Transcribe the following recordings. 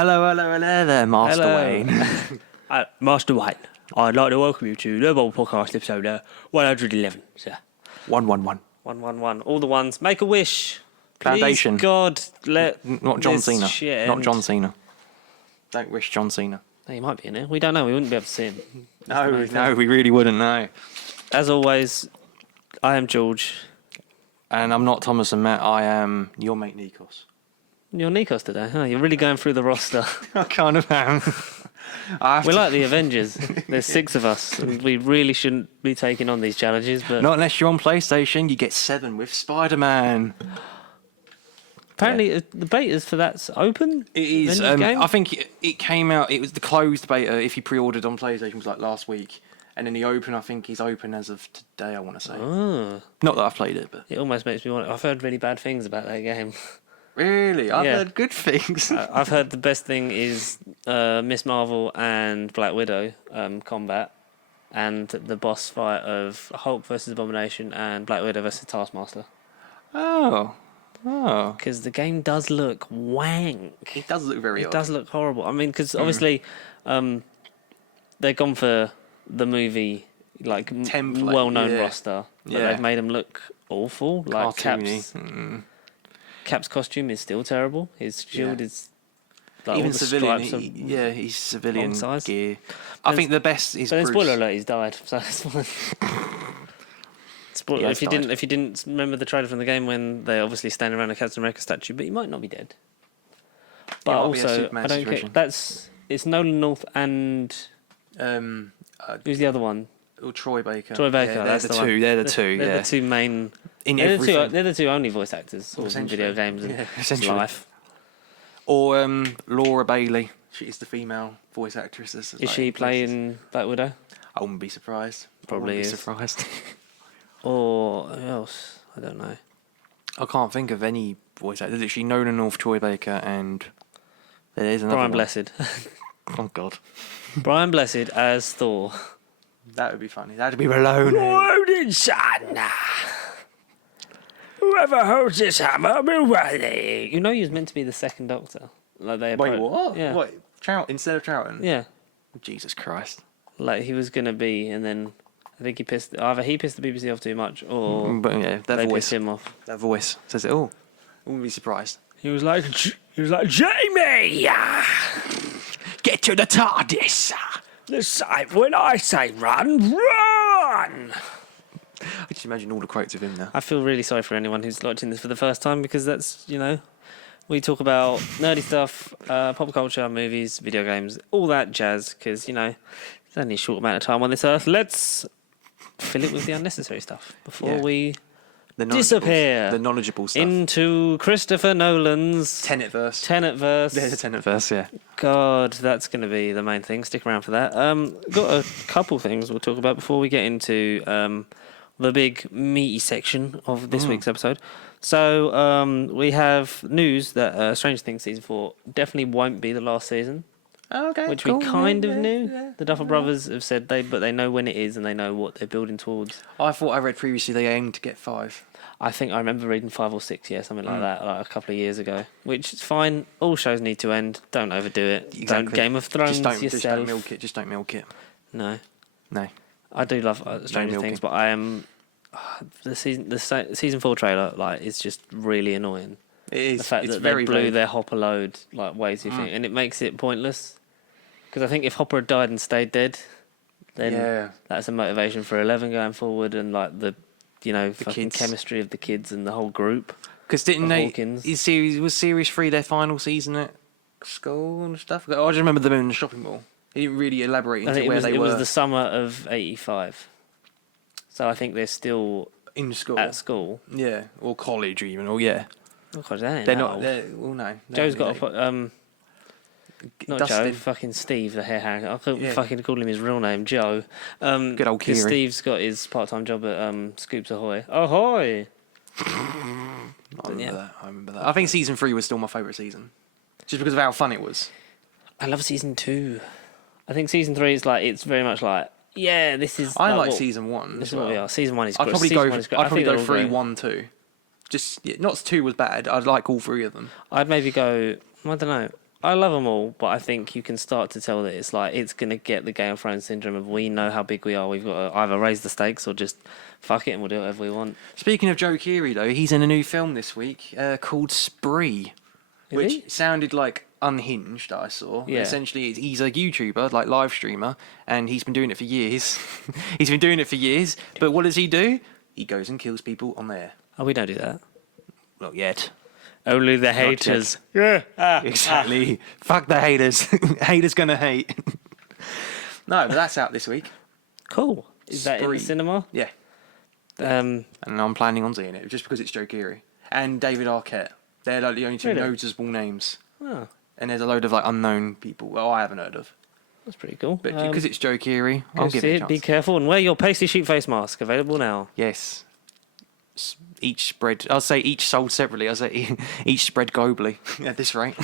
Hello there, Master Wayne. Master Wayne, I'd like to welcome you to the Bold Podcast episode 111, sir. 111. 111. All the ones. Make a wish. Foundation. Please, God, let Not John this Cena. shit Not end. John Cena. Don't wish John Cena. No, he might be in it. We don't know. We wouldn't be able to see him. No, we really wouldn't know. As always, I am George. And I'm not Thomas and Matt. I am your mate Nikos. You're Nikos today, huh? You're really going through the roster. I kind of am. We're like the Avengers. There's 6 of us, and we really shouldn't be taking on these challenges. But Not unless you're on PlayStation. You get 7 with Spider-Man. apparently, the betas for that's open. It is. Avengers game? I think it came out. It was the closed beta. If you pre-ordered on PlayStation, was like last week. And then the open, I think, is open as of today, I want to say. Oh. Not that I've played it, but... It almost makes me want. I've heard really bad things about that game. Really? I've Yeah. heard good things. I've heard the best thing is Miss Marvel and Black Widow combat, and the boss fight of Hulk versus Abomination and Black Widow versus Taskmaster. Oh. Because the game does look wank. It does look very It odd. does look horrible. I mean, because obviously they're gone for the movie like Template, well-known yeah. roster, but Yeah. they've made them look awful. Like Cartoony. Cap's costume is still terrible. His shield is like Even all the civilian, stripes are he's civilian wrong size. gear. I think the best is But then, Bruce. spoiler alert, he's died. So it's fine. Spoiler, Yeah, if you he's didn't remember the trailer from the game when they obviously stand around a Captain America statue, but he might not be dead. But It might be a also, Superman I don't care. situation. It's Nolan North and who's the other one? Or Troy Baker. Troy Baker. Yeah, that's they're the the two. one. They're the two. They're Yeah. the two main. In They're everything. the two only voice actors in video games and essentially. life. Or Laura Bailey. She's the female voice actress. Is she playing Black Widow? I wouldn't be surprised. Probably I wouldn't is. be surprised. Or who else? I don't know. I can't think of any voice actors. Literally Nolan North, Troy Baker, and there's another Brian one. Blessed. Oh God. Brian Blessed as Thor. That would be funny. That'd be Malone. Odin son. Whoever holds this hammer will worthy. You know he was meant to be the second Doctor. Like they Wait, what? Yeah. What? Instead of Troughton? Yeah. Jesus Christ. Like he was gonna be, and then I think either he pissed the BBC off too much, or But yeah, that they voice. pissed him off. That voice says it all. I wouldn't be surprised. He was like Jamie. Get to the TARDIS. The side when I say run, run. I just imagine all the quotes of him now. I feel really sorry for anyone who's watching this for the first time because that's, we talk about nerdy stuff, pop culture, movies, video games, all that jazz because, there's only a short amount of time on this earth. Let's fill it with the unnecessary stuff before we disappear The knowledgeable stuff. into Christopher Nolan's Tenetverse. Tenetverse. There's a Tenetverse, yeah. God, that's going to be the main thing. Stick around for that. Got a couple things we'll talk about before we get into the big meaty section of this week's episode. So we have news that Stranger Things season 4 definitely won't be the last season, Oh, okay. which we kind of knew. The Duffer Brothers have said they know when it is and they know what they're building towards. I thought I read previously they aimed to get 5. I think I remember reading 5 or 6, something like that, like a couple of years ago. Which is fine. All shows need to end. Don't overdo it. Exactly. Don't Game of Thrones Just yourself. don't milk it. Just don't milk it. No. No. I do love Stranger milking. Things, but I am the season 4 trailer is just really annoying. It is. The fact It's that very they blew vague. their Hopper load way too thin, and it makes it pointless. Because I think if Hopper had died and stayed dead, then that's a motivation for 11 going forward, and like the fucking kids. chemistry of the kids and the whole group. Because didn't of they? Hawkins. Was series 3 their final season at school and stuff? I just remember them in the shopping mall. He didn't really elaborate I into think where they it were was the summer of '85, so I think they're still in school. at school. Yeah, or college even. Or yeah, Oh God, they're they're not. not. Well, no. Joe's got to put not Dustin. Joe, fucking Steve, the hair hanger. I couldn't Yeah. fucking call him his real name, Joe. Good old 'cause Kiri. Steve's got his part-time job at Scoops Ahoy. Ahoy! I remember Yeah. that. I remember that. I think season 3 was still my favourite season, just because of how fun it was. I love season 2. I think season 3 is it's very much this is. I like what- season 1. This As is what we well. are. Season 1 is I'd great. probably Season go. 1 is great. I'd I probably think go they're 3, all great. 1, 2. Just not 2 was bad. I'd like all 3 of them. I'd maybe go. I don't know. I love them all, but I think you can start to tell that it's like it's going to get the Game of Thrones syndrome of we know how big we are. We've got to either raise the stakes or just fuck it and we'll do whatever we want. Speaking of Joe Keery, though, he's in a new film this week called Spree, which sounded like Unhinged, I saw. Yeah. Essentially, he's a YouTuber, like live streamer, and he's been doing it for years. But what does he do? He goes and kills people on there. Oh, we don't do that. Not yet. Only the haters. Yeah. Exactly. Fuck the haters. Haters gonna hate. No, but that's out this week. Cool. Is that in the cinema? Yeah. And I'm planning on seeing it just because it's Joe Keery and David Arquette. They're like the only two noticeable names. Oh, And there's a load of like unknown people. Well, I haven't heard of. that's pretty cool. But because it's Joe Keery, I'll give it a chance. Be careful and wear your pasty sheep face mask. Available now. Yes. Each spread, I'll say each sold separately. I'll say each spread globally at this rate.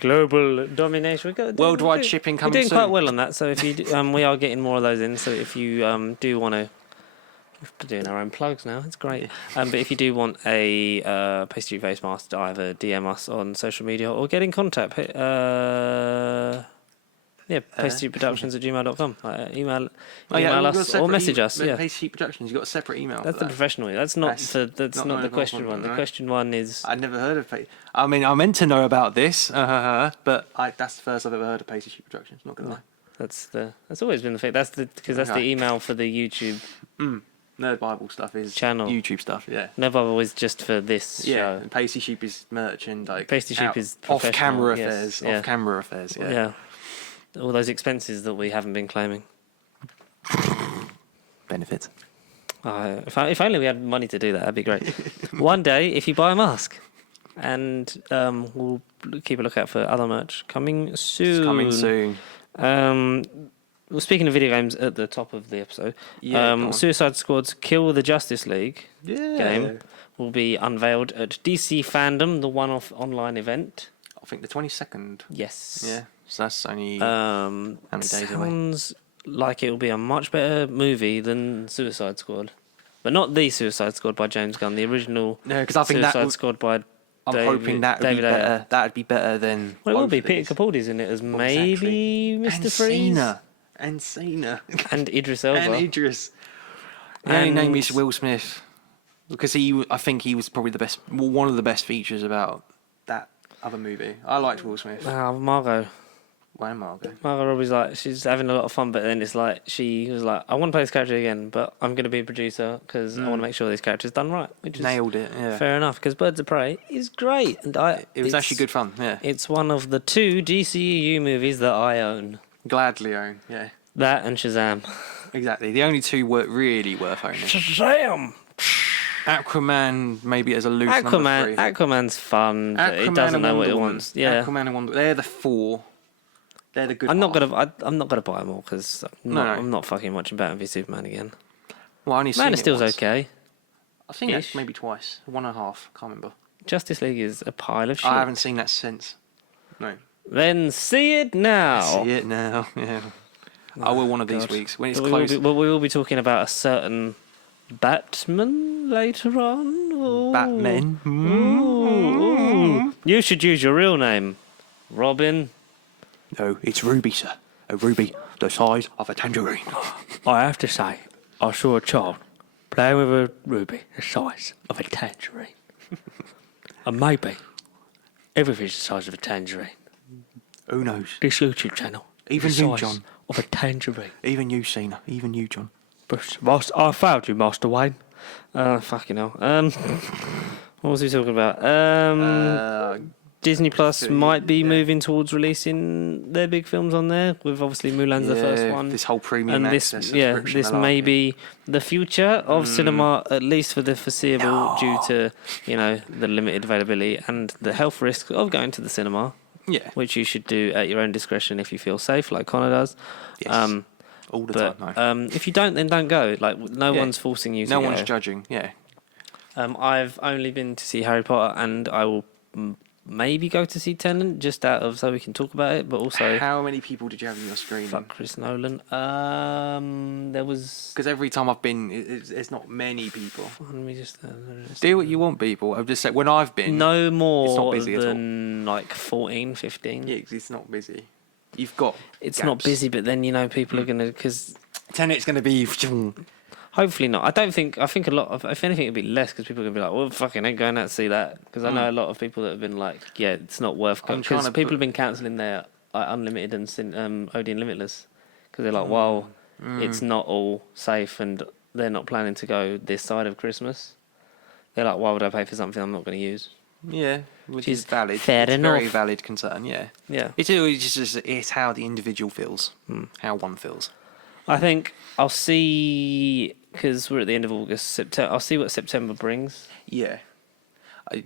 Global domination. Worldwide shipping coming We're doing soon. quite well on that. So if you, we are getting more of those in. So if you do want to, we're doing our own plugs now. It's great. But if you do want a pastry face mask, either DM us on social media or get in contact. pastryproductions@gmail.com. Email us or message us. Yeah. Pastry Productions. You've got a separate email. That's the professional. That's not not the question one. The question one is. I'd never heard of. I mean, I meant to know about this, but that's the first I've ever heard of Pastry Productions. Not gonna lie. That's always been the thing. That's the email for the YouTube. Nerd Bible stuff is channel. YouTube stuff. Yeah. Nerd Bible is just for this show. And Pastry Sheep is merch and like. Pastry Sheep is off-camera yes, affairs. yeah. Off-camera affairs. Yeah. Yeah. All those expenses that we haven't been claiming. Benefits. If only we had money to do that, that'd be great. One day, if you buy a mask, and we'll keep a lookout for other merch coming soon. It's coming soon. Well, speaking of video games, at the top of the episode, Yeah, Suicide Squad's Kill the Justice League game will be unveiled at DC Fandom, the one-off online event. I think the 22nd. Yes. Yeah. So that's only how many days away? Sounds like it will be a much better movie than Suicide Squad, but not the Suicide Squad by James Gunn, the original. No, because I think Suicide Squad by. I'm hoping that would be better. That would be better than. Well, it will be. Peter Capaldi's in it as maybe Mr. Freeze. And Cena. And Idris Elba. And Idris. The only name is Will Smith, because I think he was probably one of the best features about that other movie. I liked Will Smith. Margot. Why Margot? Margot Robbie's like, she's having a lot of fun, but then it's like, she was like, I want to play this character again, but I'm going to be a producer because I want to make sure this character's done right. Which is Nailed it, yeah. Fair enough, because Birds of Prey is great. And it was actually good fun, yeah. It's one of the 2 DCEU movies that I own. Gladly own, yeah. That and Shazam. Exactly. The only 2 were really worth owning. Shazam! Aquaman maybe as a loose number 3. Aquaman's fun, but it doesn't know what it wants. Yeah. Aquaman and Wonder Woman. They're the 4. They're the good. I'm not gonna buy them all because I'm not fucking watching Batman v Superman again. Well, I only Man of Steel's okay. I've seen it maybe twice, 1.5. Can't remember. Justice League is a pile of shit. I haven't seen that since. No. Then see it now. See it now. Yeah. I will one of these weeks when it's close. We will be talking about a certain Batman later on. Ooh. Batman. Ooh. You should use your real name, Robin. No, it's Ruby, sir. A ruby the size of a tangerine. I have to say, I saw a child playing with a ruby the size of a tangerine. And maybe everything's the size of a tangerine. Who knows? This YouTube channel. Even you, John. Of a tangerine. Even you, Cena. Even you, John. But I failed you, Master Wayne. Fucking hell. What was we talking about? Disney Plus might be moving towards releasing their big films on there. With obviously Mulan's the first one. This whole premium access this may be the future of cinema, at least for the foreseeable, due to the limited availability and the health risks of going to the cinema. Yeah, which you should do at your own discretion if you feel safe, like Connor does. Yes. All the time. No. If you don't, then don't go. Like no one's forcing you to go. No one's judging. Yeah. I've only been to see Harry Potter, and I will maybe go to see Tenet just out of so we can talk about it, but also How many people did you have in your screening? fuck Chris Nolan. There was. Because every time I've been, it's not many people. Let me just Do what you want, people. I've just said when I've been, no it's not more busy at all. than like 14, 15. Yeah, 'cause it's not busy. You've got. It's gaps. not busy, but then people are gonna because. Tenet's going to be. Hopefully not. I think a lot of, if anything, it'd be less because people are gonna be like, well, fucking ain't going out to see that. Because I know a lot of people that have been like, yeah, it's not worth going. Because people have been cancelling their Unlimited and Odeon Limitless because they're like, well, it's not all safe and they're not planning to go this side of Christmas. They're like, why would I pay for something I'm not going to use? Yeah, which is valid. Fair it's enough. a very valid concern. Yeah. Yeah. It's how the individual feels, how one feels. I think I'll see, because we're at the end of August, September. I'll see what September brings. Yeah. I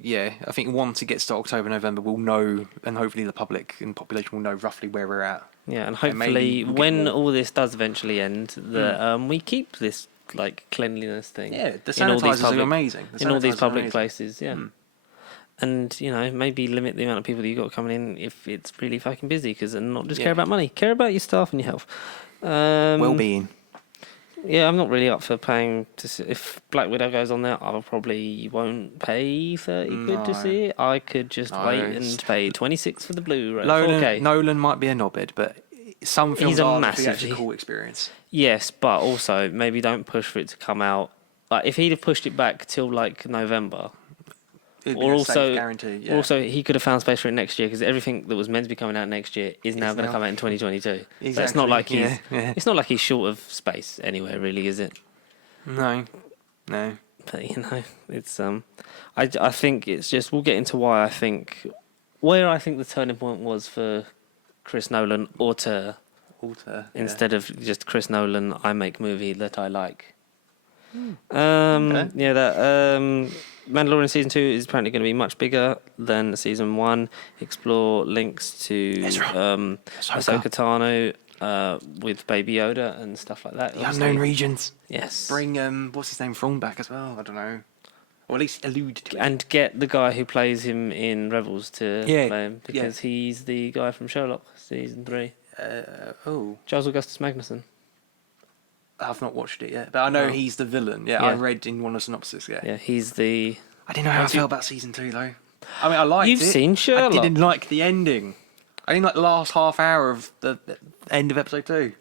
think once it gets to October, November, we'll know, and hopefully the public and population will know roughly where we're at. Yeah, and maybe hopefully we'll get when more. all this does eventually end, that we keep this like cleanliness thing. Yeah, the in all these sanitisers are amazing. in all these sanitisers are public amazing. places, yeah. And, maybe limit the amount of people that you got coming in if it's really fucking busy, because not just care about money, care about your staff and your health. Well-being. Yeah, I'm not really up for paying to see. If Black Widow goes on there, I probably won't pay 30 quid to see it. I could just wait and pay 26 for the Blu-ray. 4K. Nolan might be a knobhead, but some films He's a are massive- the actual cool experience. Yes, but also maybe don't push for it to come out. Like if he'd have pushed it back till like November, It'd be or a also, safe guarantee. Yeah. also he could have found space for it next year because everything that was meant to be coming out next year is now going to come out in 2022. Exactly. So it's not like he's yeah. it's not like he's short of space anywhere, really, is it? No. But it's I think it's just we'll get into where I think the turning point was for Chris Nolan auteur instead of just Chris Nolan. I make movie that I like. Okay. Yeah, that Mandalorian season 2 is apparently going to be much bigger than season 1. Explore links to Ahsoka Tano with Baby Yoda and stuff like that. The unknown regions. Yes. Bring what's his name, Thrawn back as well. I don't know, or at least allude to it. And get the guy who plays him in Rebels to Yeah, play him because he's the guy from Sherlock season 3. Charles Augustus Magnuson. I've not watched it yet, but I know he's the villain. Yeah, Yeah. I read in one of the synopsis. Yeah. Yeah, he's the. I didn't know how I felt about season 2 though. I mean, I liked You've it. seen Sherlock. I didn't like the ending. I didn't like the last half hour of the end of episode 2.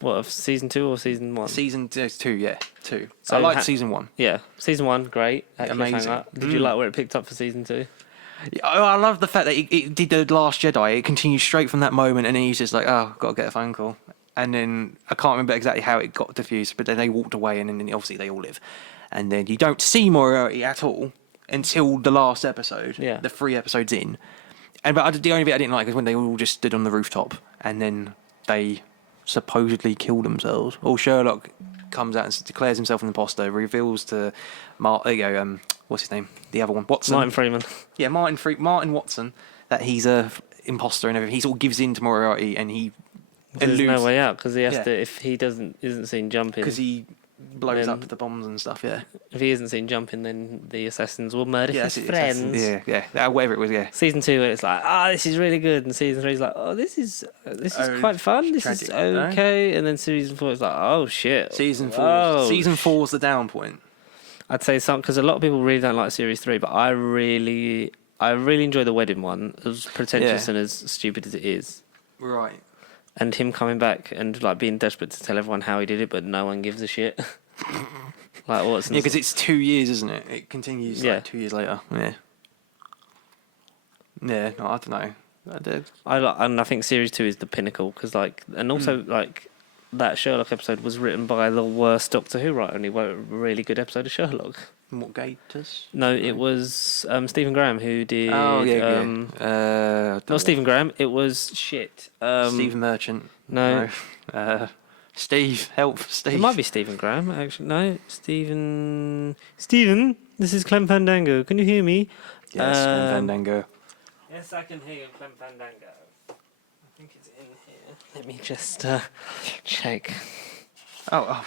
What, of season 2 or season 1? Season 2, yeah, 2. So I liked season 1. Yeah, season 1, great. Amazing. Cliffhanger. Did you like where it picked up for season 2? Yeah, I love the fact that it did the Last Jedi. It continued straight from that moment, and then he's just like, "Oh, got to get a phone call." And then I can't remember exactly how it got diffused, but then they walked away, and then obviously they all live. And then you don't see Moriarty at all until the last episode. Yeah. The 3 episodes in. But the only bit I didn't like is when they all just stood on the rooftop, and then they supposedly killed themselves. Or Sherlock comes out and declares himself an imposter, reveals to what's his name? The other one, Watson. Martin Freeman. Yeah, Martin Watson, that he's a imposter and everything. He sort of gives in to Moriarty, and he There's eludes no way out because he has Yeah. to. If he isn't seen jumping, because he blows Then- up the bombs and stuff. Yeah, if he isn't seen jumping, then the assassins will murder yeah, his that's it, friends. yeah, whatever it was. Yeah, Season 2, it's like, this is really good, and season 3 is like, this is quite fun. This tragic, is no? okay, and then season 4 is like, oh shit. season 4. Oh, Season 4's the down point. I'd say some because a lot of people really don't like series 3, but I really enjoy the wedding one, as pretentious Yeah. and as stupid as it is. Right. And him coming back and like being desperate to tell everyone how he did it, but no one gives a shit. Like Watson. Yeah, because it's 2 years, isn't it? It continues Yeah. like 2 years later. Yeah. Yeah, no, I don't know. And I think series 2 is the pinnacle because and also that Sherlock episode was written by the worst Doctor Who writer, and he wrote a really good episode of Sherlock. What Gators? No, it was Stephen Graham who did. Oh yeah, Not Stephen Graham. It was shit. Stephen Merchant. No. Steve, help, Steve. It might be Stephen Graham, actually. No, Stephen, this is Clem Fandango. Can you hear me? Yes, Fandango. Yes, I can hear you, Clem Fandango. I think it's in here. Let me just check. Oh,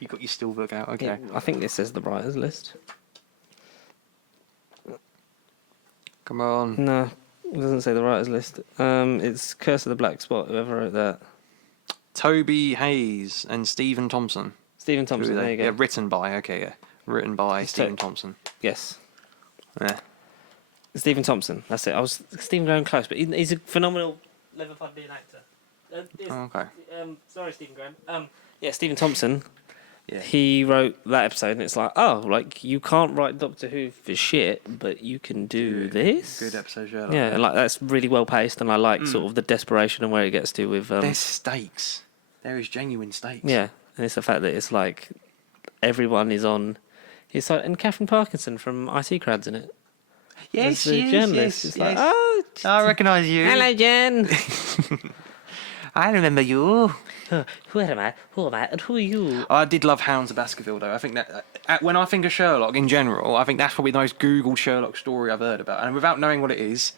you got your steelbook out. Okay. I think this says the writers list. Come Come on. No, it doesn't say the writers list. It's Curse of the Black Spot. Whoever wrote that. Toby Hayes and Stephen Thompson. Stephen Who are Thompson. they? There you go. Yeah, written by. Okay, yeah. Written by It's Stephen Thompson. Yes. Yeah. Stephen Thompson. That's it. I was Stephen Graham close, but he's a phenomenal Liverpudlian actor. Okay. Sorry, Stephen Graham. Yeah, Stephen Thompson. Yeah. He wrote that episode, and it's like, oh, like you can't write Doctor Who for shit, but you can do this. Good episode, Sherlock. Yeah, and like that's really well paced, and I like sort of the desperation and where it gets to with. There's stakes. There is genuine stakes. Yeah, and it's the fact that it's like everyone is on his side, and Catherine Parkinson from IT Crowd's in it. Yes, As the she is, journalist. yes, It's yes. like, oh, I recognise you. hello, Jen. I remember you. Who am I? Who am I? And who are you? I did love Hounds of Baskerville, though. I think that when I think of Sherlock in general, I think that's probably the most Googled Sherlock story I've heard about. And without knowing what it is,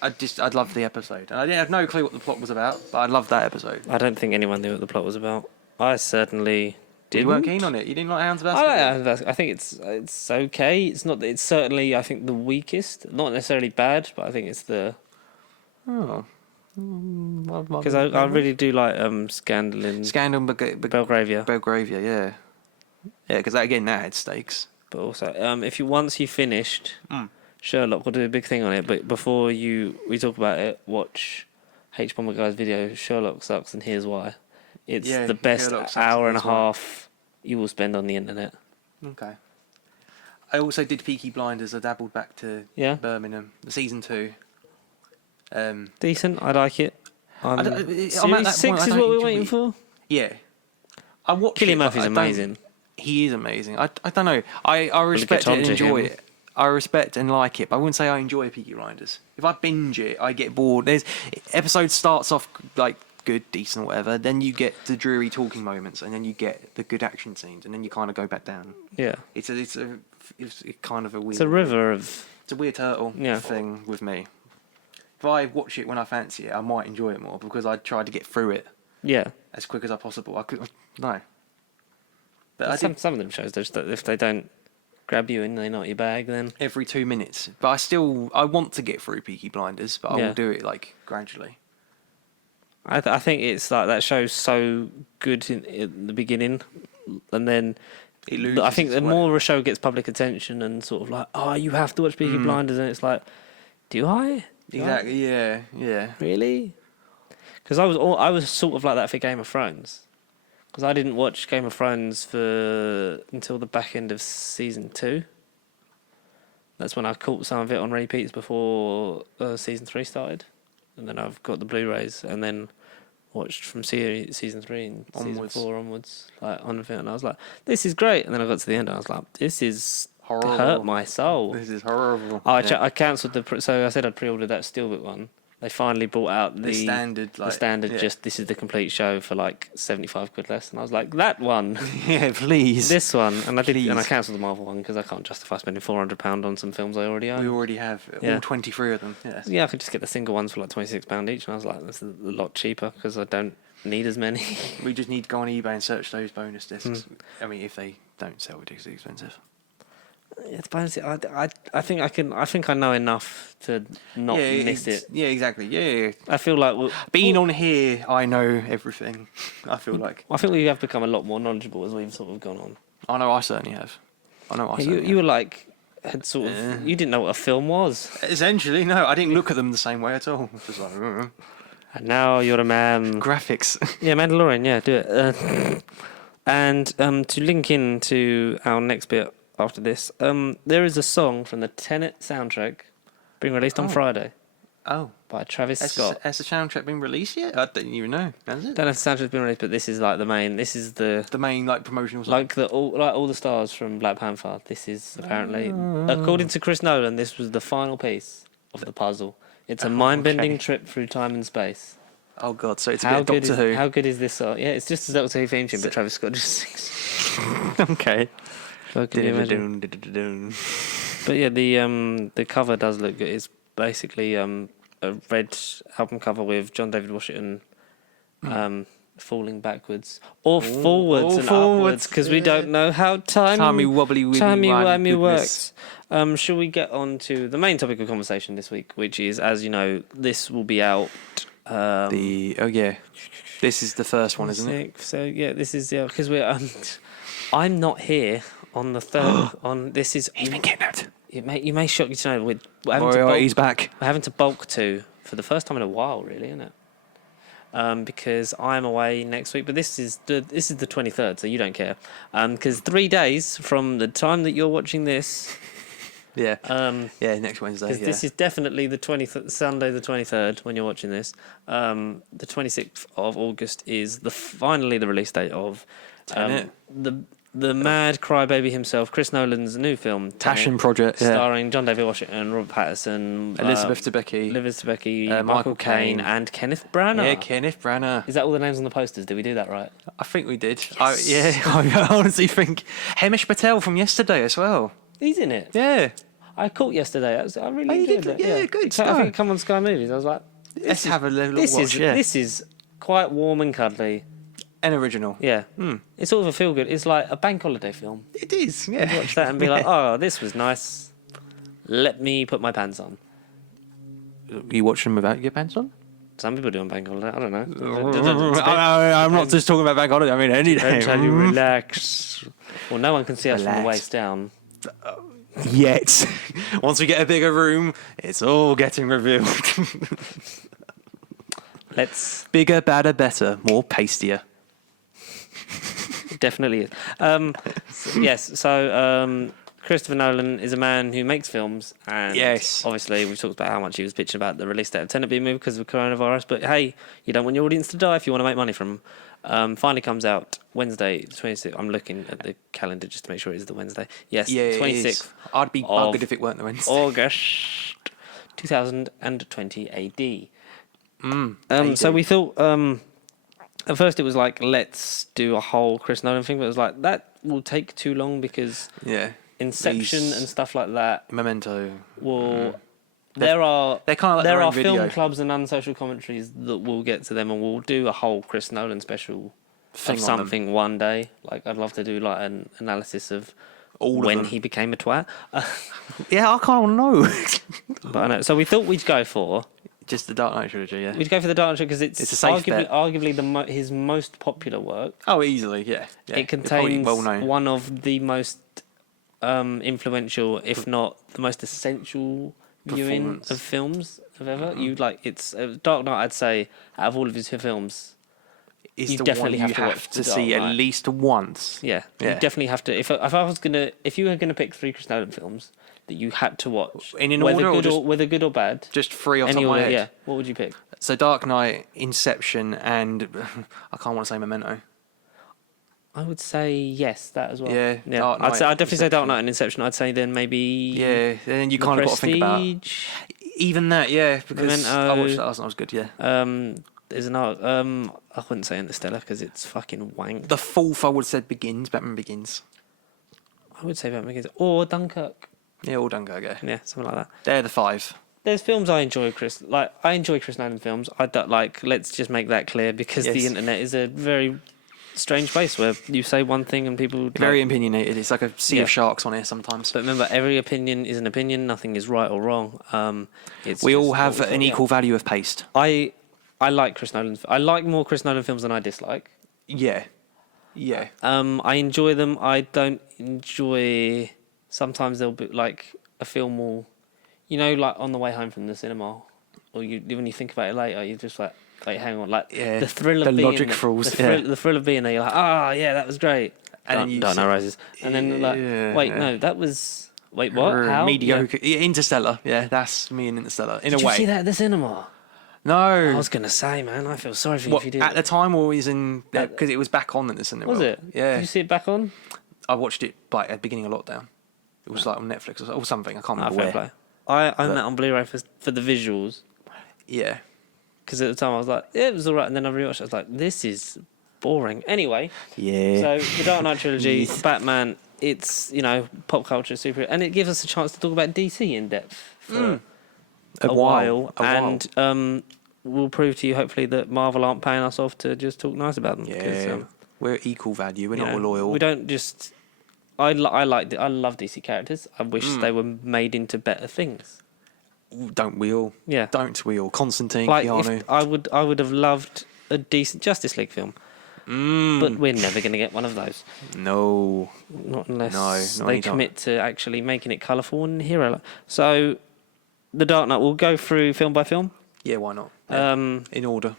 I'd love the episode. And I didn't have no clue what the plot was about, but I loved that episode. I don't think anyone knew what the plot was about. I certainly didn't. You weren't keen on it. You didn't like Hounds of Baskerville. I think it's okay. It's not. It's certainly I think the weakest. Not necessarily bad, but I think it's the Oh. because I really do like Scandal in Scandal, Belgravia. Belgravia, yeah. Yeah, because that had stakes. But also, if you once you finished Sherlock, we'll do a big thing on it. But before we talk about it, watch H. Bomber Guy's video. Sherlock sucks, and here's why. It's the best Sherlock sucks, hour and a here's why. half you will spend on the internet. Okay. I also did Peaky Blinders. I dabbled back to Yeah. Birmingham, season 2. Decent. I like it. I'm at that Series point, 6 I is don't what we're enjoy waiting it. for. Yeah. I watch Cillian it, but Murphy's I don't- amazing. He is amazing. I don't know. I respect get it and onto enjoy him. it. I respect and like it, but I wouldn't say I enjoy Peaky Blinders. If I binge it, I get bored. There's episode starts off like good, decent, whatever. Then you get the dreary talking moments, and then you get the good action scenes, and then you kind of go back down. Yeah. It's kind of a weird. It's a river of. It's a weird turtle Yeah. thing with me. If I watch it when I fancy it, I might enjoy it more because I try to get through it Yeah. as quick as I possible. No. But I Some did of them shows, if they don't grab you and they're not your bag, then. every 2 minutes. But I want to get through Peaky Blinders, but I Yeah. will do it like gradually. I think it's like that show's so good in the beginning, and then It loses. I think its the way. more a show gets public attention and sort of like, oh, you have to watch Peaky Blinders, and it's like, do I? Do I? Exactly. Yeah. Really? Because I was sort of like that for Game of Thrones. Because I didn't watch Game of Thrones until the back end of season 2. That's when I caught some of it on repeats before season 3 started, and then I've got the Blu-rays, and then watched from season 3 and Onwards. season 4 onwards, like on film, and I was like, "This is great." And then I got to the end, and I was like, "This is Horrible. hurt my soul." This is horrible. Oh, Yeah. I cancelled so I said I'd pre-ordered that Steelbook one. They finally brought out The standard, the like, standard. yeah. Just this is the complete show for like 75 quid less, and I was like, that one, Yeah, please. this one, and I did, and I Please. cancelled the Marvel one because I can't justify spending £400 on some films I already own. We already have Yeah. all 23 of them. Yeah. Yeah, I could just get the single ones for like £26 each, and I was like, that's a lot cheaper because I don't need as many. We just need to go on eBay and search those bonus discs. Hmm. I mean, if they don't sell ridiculously expensive. It's bonus. I think I know enough to not miss it. Yeah, exactly. Yeah. I feel like Being on here, I know everything. I feel like. I think we have become a lot more knowledgeable as we've sort of gone on. I know I certainly have. I know I Yeah, certainly you were like had sort of Yeah. you didn't know what a film was, have. Essentially, no, I didn't look at them the same way at all. Just like, and now you're a man. graphics. Yeah, Mandalorian. Yeah, do it. And to link in to our next bit after this, there is a song from the Tenet soundtrack being released on Oh. Friday Oh. by Travis Scott. Has the soundtrack been released yet? I don't even know. Has it? Don't know if the soundtrack's been released, but this is like the main. This is the The main like promotional song. like all the stars from Black Panther. This is apparently, according to Chris Nolan, this was the final piece of the puzzle. It's a mind-bending okay. trip through time and space. Oh god, so it's a bit of Doctor Who. How good is this song? Yeah, it's just a Doctor Who theme tune, but Travis Scott just sings. Okay. So can you imagine? But yeah, the cover does look good. It's basically a red album cover with John David Washington falling backwards or forwards and upwards because we don't know how timey-wimey works. Shall we get on to the main topic of conversation this week, which is, as you know, this will be out. This is the first one, isn't it? So yeah, this is because we're. I'm not here on the third. On this is. He's been kidnapped. You may shock you to know we're He's back. We're having to bulk to for the first time in a while, really, isn't it? Because I'm away next week, but this is the 23rd, so you don't care. Because 3 days from the time that you're watching this. Yeah. Next Wednesday. Because this is definitely the Sunday, the 23rd, when you're watching this. The 26th of August is finally the release date of the mad crybaby himself, Chris Nolan's new film, Passion Project, starring John David Washington, Robert Pattinson, Elizabeth Debicki, Michael Caine, and Kenneth Branagh. Yeah, Kenneth Branagh. Is that all the names on the posters? Did we do that right? I think we did. Yes. I honestly think Hamish Patel from yesterday as well. He's in it. Yeah. I caught yesterday. I really enjoyed it. Yeah, good. I think it come on Sky Movies. I was like, let's have a little watch. This is quite warm and cuddly. And original. Yeah. It's sort of a feel good. It's like a bank holiday film. It is, yeah. You watch that and be like, oh, this was nice. Let me put my pants on. You watch them without your pants on? Some people do on bank holiday. I don't know. I'm not just talking about bank holiday. I mean, any day. Tell you relax. Well, no one can see us from the waist down. Yet. Once we get a bigger room, it's all getting revealed. Bigger, badder, better, more pastier. Definitely is. Yes, so Christopher Nolan is a man who makes films, and obviously we've talked about how much he was bitching about the release date of Tenet being moved because of coronavirus, but hey, you don't want your audience to die if you want to make money from them. Finally comes out Wednesday, 26th. I'm looking at the calendar just to make sure it is the Wednesday. Yes, 26th. I'd be buggered if it weren't the Wednesday. August 2020 AD. So we thought... at first, it was like, let's do a whole Chris Nolan thing, but it was like, that will take too long because Inception and stuff like that. Memento. There are film film clubs and unsocial commentaries that we'll get to them, and we'll do a whole Chris Nolan special of something one day. Like, I'd love to do like an analysis of when he became a twat. Yeah, I can't know. But I know. So we thought we'd go for. Just the Dark Knight trilogy, yeah. We'd go for the Dark Knight because it's a safe bet. arguably his most popular work. Oh, easily, yeah. It contains one of the most influential, if not the most essential viewing of films of ever. It's Dark Knight. I'd say out of all of his films, is the definitely one you have to see at least once. Yeah, you definitely have to. If you were gonna pick 3 Chris Nolan films that you had to watch, whether good or bad, just 3 off the top of my head. Yeah, what would you pick? So Dark Knight, Inception, and I can't want to say Memento. I would say yes, that as well. Yeah. I'd definitely say Dark Knight and Inception. I'd say then maybe. Yeah, then you kind of got to think about even that. Yeah, because I watched that last night. It was good. Yeah. There's another. I wouldn't say Interstellar because it's fucking wank. The 4th I would have said Batman Begins. I would say Batman Begins or Dunkirk. Yeah, or Dunkirk. Yeah, something like that. They're the 5. There's films I enjoy, Chris. Like I enjoy Chris Nolan films. Let's just make that clear because the internet is a very strange place where you say one thing and people very opinionated. It's like a sea of sharks on here sometimes. But remember, every opinion is an opinion. Nothing is right or wrong. We all have an equal value of taste. I like Chris Nolan. I like more Chris Nolan films than I dislike. Yeah. I enjoy them. I don't enjoy. Sometimes they'll be like a film will, like on the way home from the cinema, or when you think about it later, you're just like hang on, the thrill of being logic frills, the thrill of being there. You're like, that was great. And Dark Knight Rises, and then no, that was what? How mediocre? Yeah. Interstellar, that's me in Interstellar. Did you see that at the cinema? No. I was gonna say, man, I feel sorry for you if you did. At the time, or was in because it was back on at the cinema. Was it? Yeah. Did you see it back on? I watched it at the beginning of lockdown. It was like on Netflix or something. I can't remember where. I own that on Blu-ray for the visuals. Yeah. Because at the time I was like, it was all right. And then I rewatched it. I was like, this is boring. Anyway. Yeah. So the Dark Knight trilogy, Batman, it's, pop culture, super. And it gives us a chance to talk about DC in depth for a while. And will prove to you, hopefully, that Marvel aren't paying us off to just talk nice about them. Yeah, we're equal value. We're you not know, loyal. We don't just. I love DC characters. I wish they were made into better things. Don't we all? Yeah. Don't we all? Constantine, Like Keanu. if I would have loved a decent Justice League film, but we're never going to get one of those. No. Not unless No, they you don't. commit to actually making it colourful and hero. So, The Dark Knight. We'll go through film by film. Yeah, why not? Yeah. In order.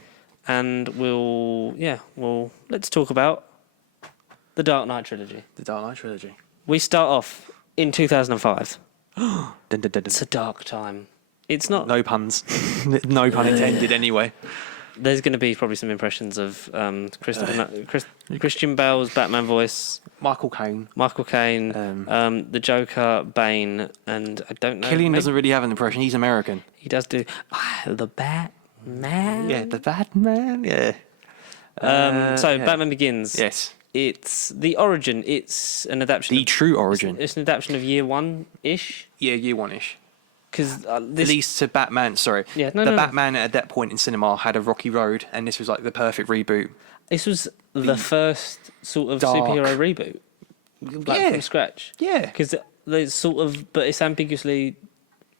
And let's talk about the Dark Knight trilogy. The Dark Knight trilogy. We start off in 2005. Dun, dun, dun, dun. It's a dark time. It's not. No puns. No pun intended. Anyway. There's going to be probably some impressions of Christian Bale's Batman voice, Michael Caine. the Joker, Bane, and I don't know. Killian doesn't really have an impression. He's American. He does do the Batman. Yeah, the Batman. Yeah. Batman Begins. Yes. It's the origin. It's an adaptation. The true origin. It's an adaptation of Year One-ish. Yeah, year one-ish. Because At least to Batman, sorry. Yeah, the Batman at that point in cinema had a rocky road, and this was like the perfect reboot. This was the first sort of dark- superhero reboot, Yeah. from scratch. Yeah. Because there's sort of, but it's ambiguously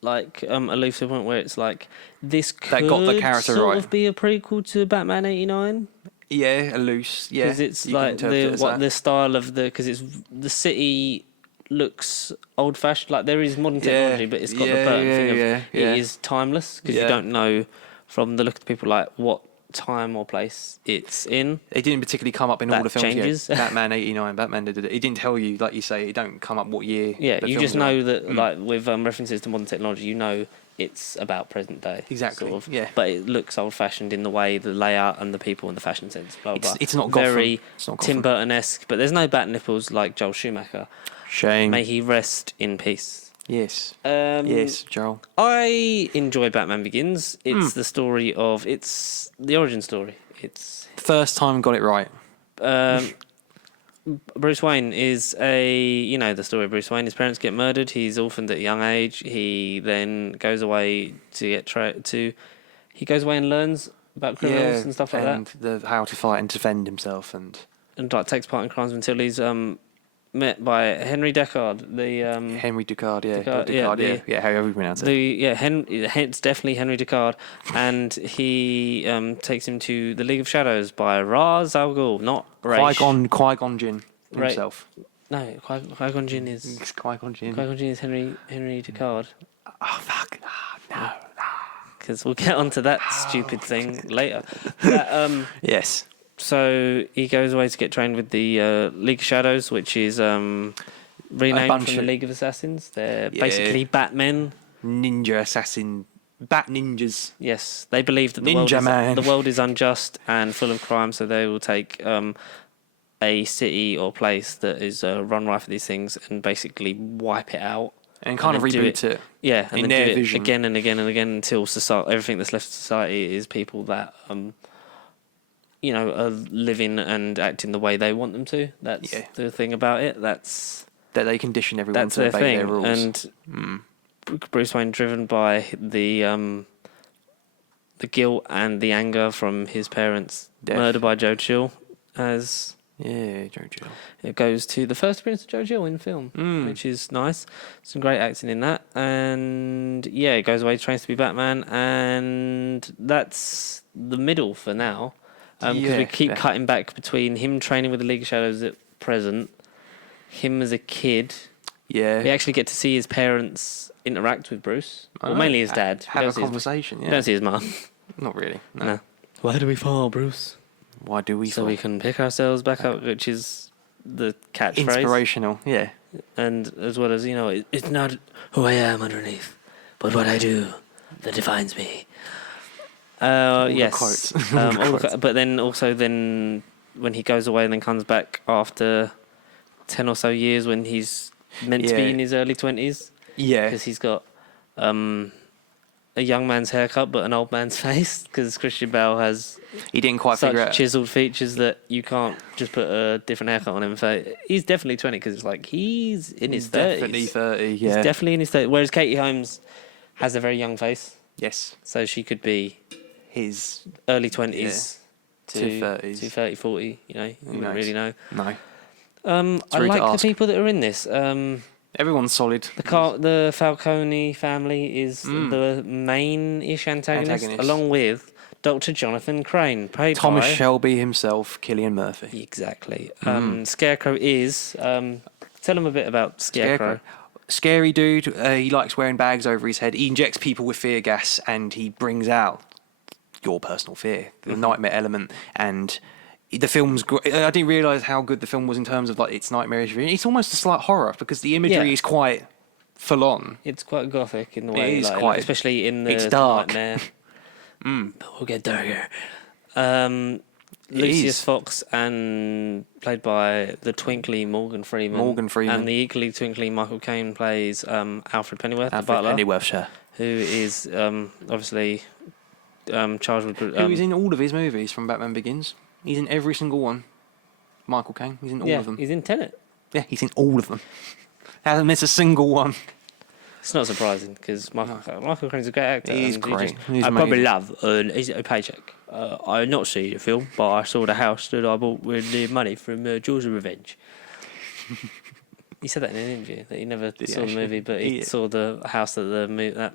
like aloof to the point where it's like this could That got the character sort right. of be a prequel to Batman '89. Yeah, a loose. Yeah. Because it's you can like interpret it as that. the style of because it's the city looks old fashioned. Like there is modern technology, but it's got the Burton thing of it is timeless because you don't know from the look of the people like what time or place it's in. It didn't particularly come up in all That the films. changes. Yet. Batman '89, Batman did it. It didn't tell you, like you say, it don't come up what year. Yeah, the you films just are know on. that like with references to modern technology, you know it's about present day. Exactly, Sort of. yeah. But it looks old fashioned in the way, the layout, and the people and the fashion sense. Blah blah. It's not Gotham. Very It's not Tim Gotham. Burton-esque, but there's no bat nipples like Joel Schumacher. Shame. May he rest in peace. Yes. Yes, Joel. I enjoy Batman Begins. It's the story of it's the origin story. It's First time got it right. Bruce Wayne is the story of Bruce Wayne. His parents get murdered. He's orphaned at a young age. He then goes away to get he goes away and learns about criminals and stuff like that, how to fight and defend himself and like takes part in crimes until he's met by Henry Deckard, Henry Ducard, yeah, Deckard, yeah, however you pronounce it. It's definitely Henry Deckard, and he takes him to the League of Shadows by Ra's al Ghul, not Raish. Qui-Gon Jinn himself. No, Qui-Gon Jinn is Qui-Gon Jinn. Qui-Gon Jinn is Henry Deckard. Oh fuck! No. Because we'll get onto that stupid thing later. Yes. So he goes away to get trained with the League of Shadows, which is renamed from the League of Assassins. They're basically Batmen. Ninja assassin. Bat ninjas. Yes, they believe that the world is unjust and full of crime, so they will take a city or place that is run right for these things and basically wipe it out. And kind of reboot it. Yeah, and in then their do it vision. again and again and again until everything that's left of society is people that are living and acting the way they want them to. That's the thing about it. That's that they condition everyone to their obey thing. their rules. And Bruce Wayne, driven by the guilt and the anger from his parents' murder by Joe Chill, as Joe Chill. It goes to the first appearance of Joe Chill in film, which is nice. Some great acting in that, and it goes away, trains to be Batman, and that's the middle for now. Because we keep cutting back between him training with the League of Shadows at present, him as a kid. Yeah. We actually get to see his parents interact with Bruce. Well, mainly his dad. Have a conversation, You don't see his mum. Not really. No. Why do we fall, Bruce? Why do we So fall? we can pick ourselves back up, which is the catchphrase. Inspirational, yeah. And as well as, it's not who I am underneath, but what I do that defines me. Yes. Quotes. But then when he goes away and then comes back after 10 or so years when he's meant to be in his early 20s. Yeah. Because he's got a young man's haircut but an old man's face, because Christian Bale has He didn't quite figure such out. chiseled features that you can't just put a different haircut on him. So he's definitely 20 because it's like he's in his 30s. Definitely 30, yeah. He's definitely in his 30s. Whereas Katie Holmes has a very young face. Yes. So she could be his early 20s to to 30s. to 30, 40. You know, you wouldn't really know. No. I rude to like the ask. people that are in this. Everyone's solid. The Falcone family is the main-ish antagonist, along with Dr. Jonathan Crane, played Thomas by... Shelby himself, Cillian Murphy. Exactly. Scarecrow is... tell them a bit about Scarecrow. Scary dude. He likes wearing bags over his head. He injects people with fear gas, and he brings out your personal fear, the nightmare element. And the film's great. I didn't realise how good the film was in terms of like its nightmarish. It's almost a slight horror because the imagery is quite full on. It's quite gothic in the way, It is like, quite, especially in the it's dark. nightmare. But we'll get darker. It Lucius is. Fox, and played by the twinkly Morgan Freeman. And the equally twinkly Michael Caine plays Alfred Pennyworth, the butler, Pennyworth, who is obviously charged with... who's in all of his movies from Batman Begins. He's in every single one. Michael Caine. He's in all of them. He's in Tenet. Yeah, he's in all of them. Hasn't missed a single one. It's not surprising because Michael Caine's a great actor. He's great. He's I probably amazing. love a paycheck. I not see the film, but I saw the house that I bought with the money from Jaws of Revenge. He said that in an interview that he never saw the movie, but he saw the house that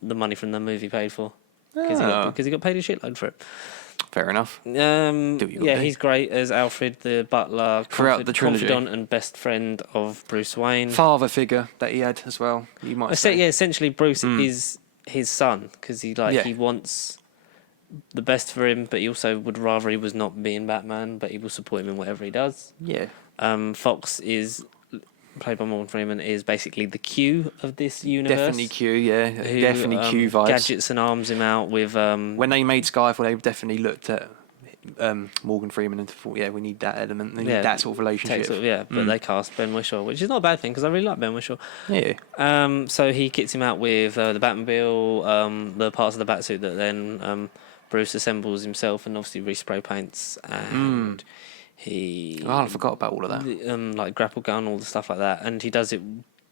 the money from the movie paid for because he got paid a shitload for it. Fair enough. He's great as Alfred, the butler, Throughout the trilogy. confidant and best friend of Bruce Wayne. Father figure that he had as well. You might say. Yeah, essentially Bruce is his son because he wants the best for him, but he also would rather he was not being Batman, but he will support him in whatever he does. Yeah. Fox is played by Morgan Freeman, is basically the Q of this universe. Definitely Q, yeah. Who, definitely Q vibes. Gadgets and arms him out with... when they made Skyfall, they definitely looked at Morgan Freeman and thought, we need that element. They need that sort of relationship. But they cast Ben Whishaw, which is not a bad thing because I really like Ben Whishaw. Yeah. So he kits him out with the Batmobile, the parts of the Batsuit that then Bruce assembles himself and obviously respray paints, and I forgot about all of that. Like grapple gun, all the stuff like that, and he does it